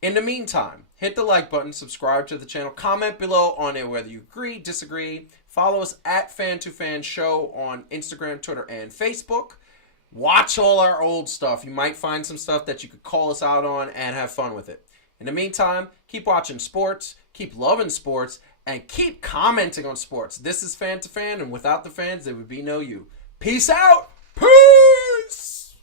In the meantime, hit the like button, subscribe to the channel, comment below on it whether you agree, disagree. Follow us at Fan2Fan Show on Instagram, Twitter, and Facebook. Watch all our old stuff. You might find some stuff that you could call us out on and have fun with it. In the meantime, keep watching sports, keep loving sports, and keep commenting on sports. This is Fan2Fan, and without the fans, there would be no you. Peace out. Peace.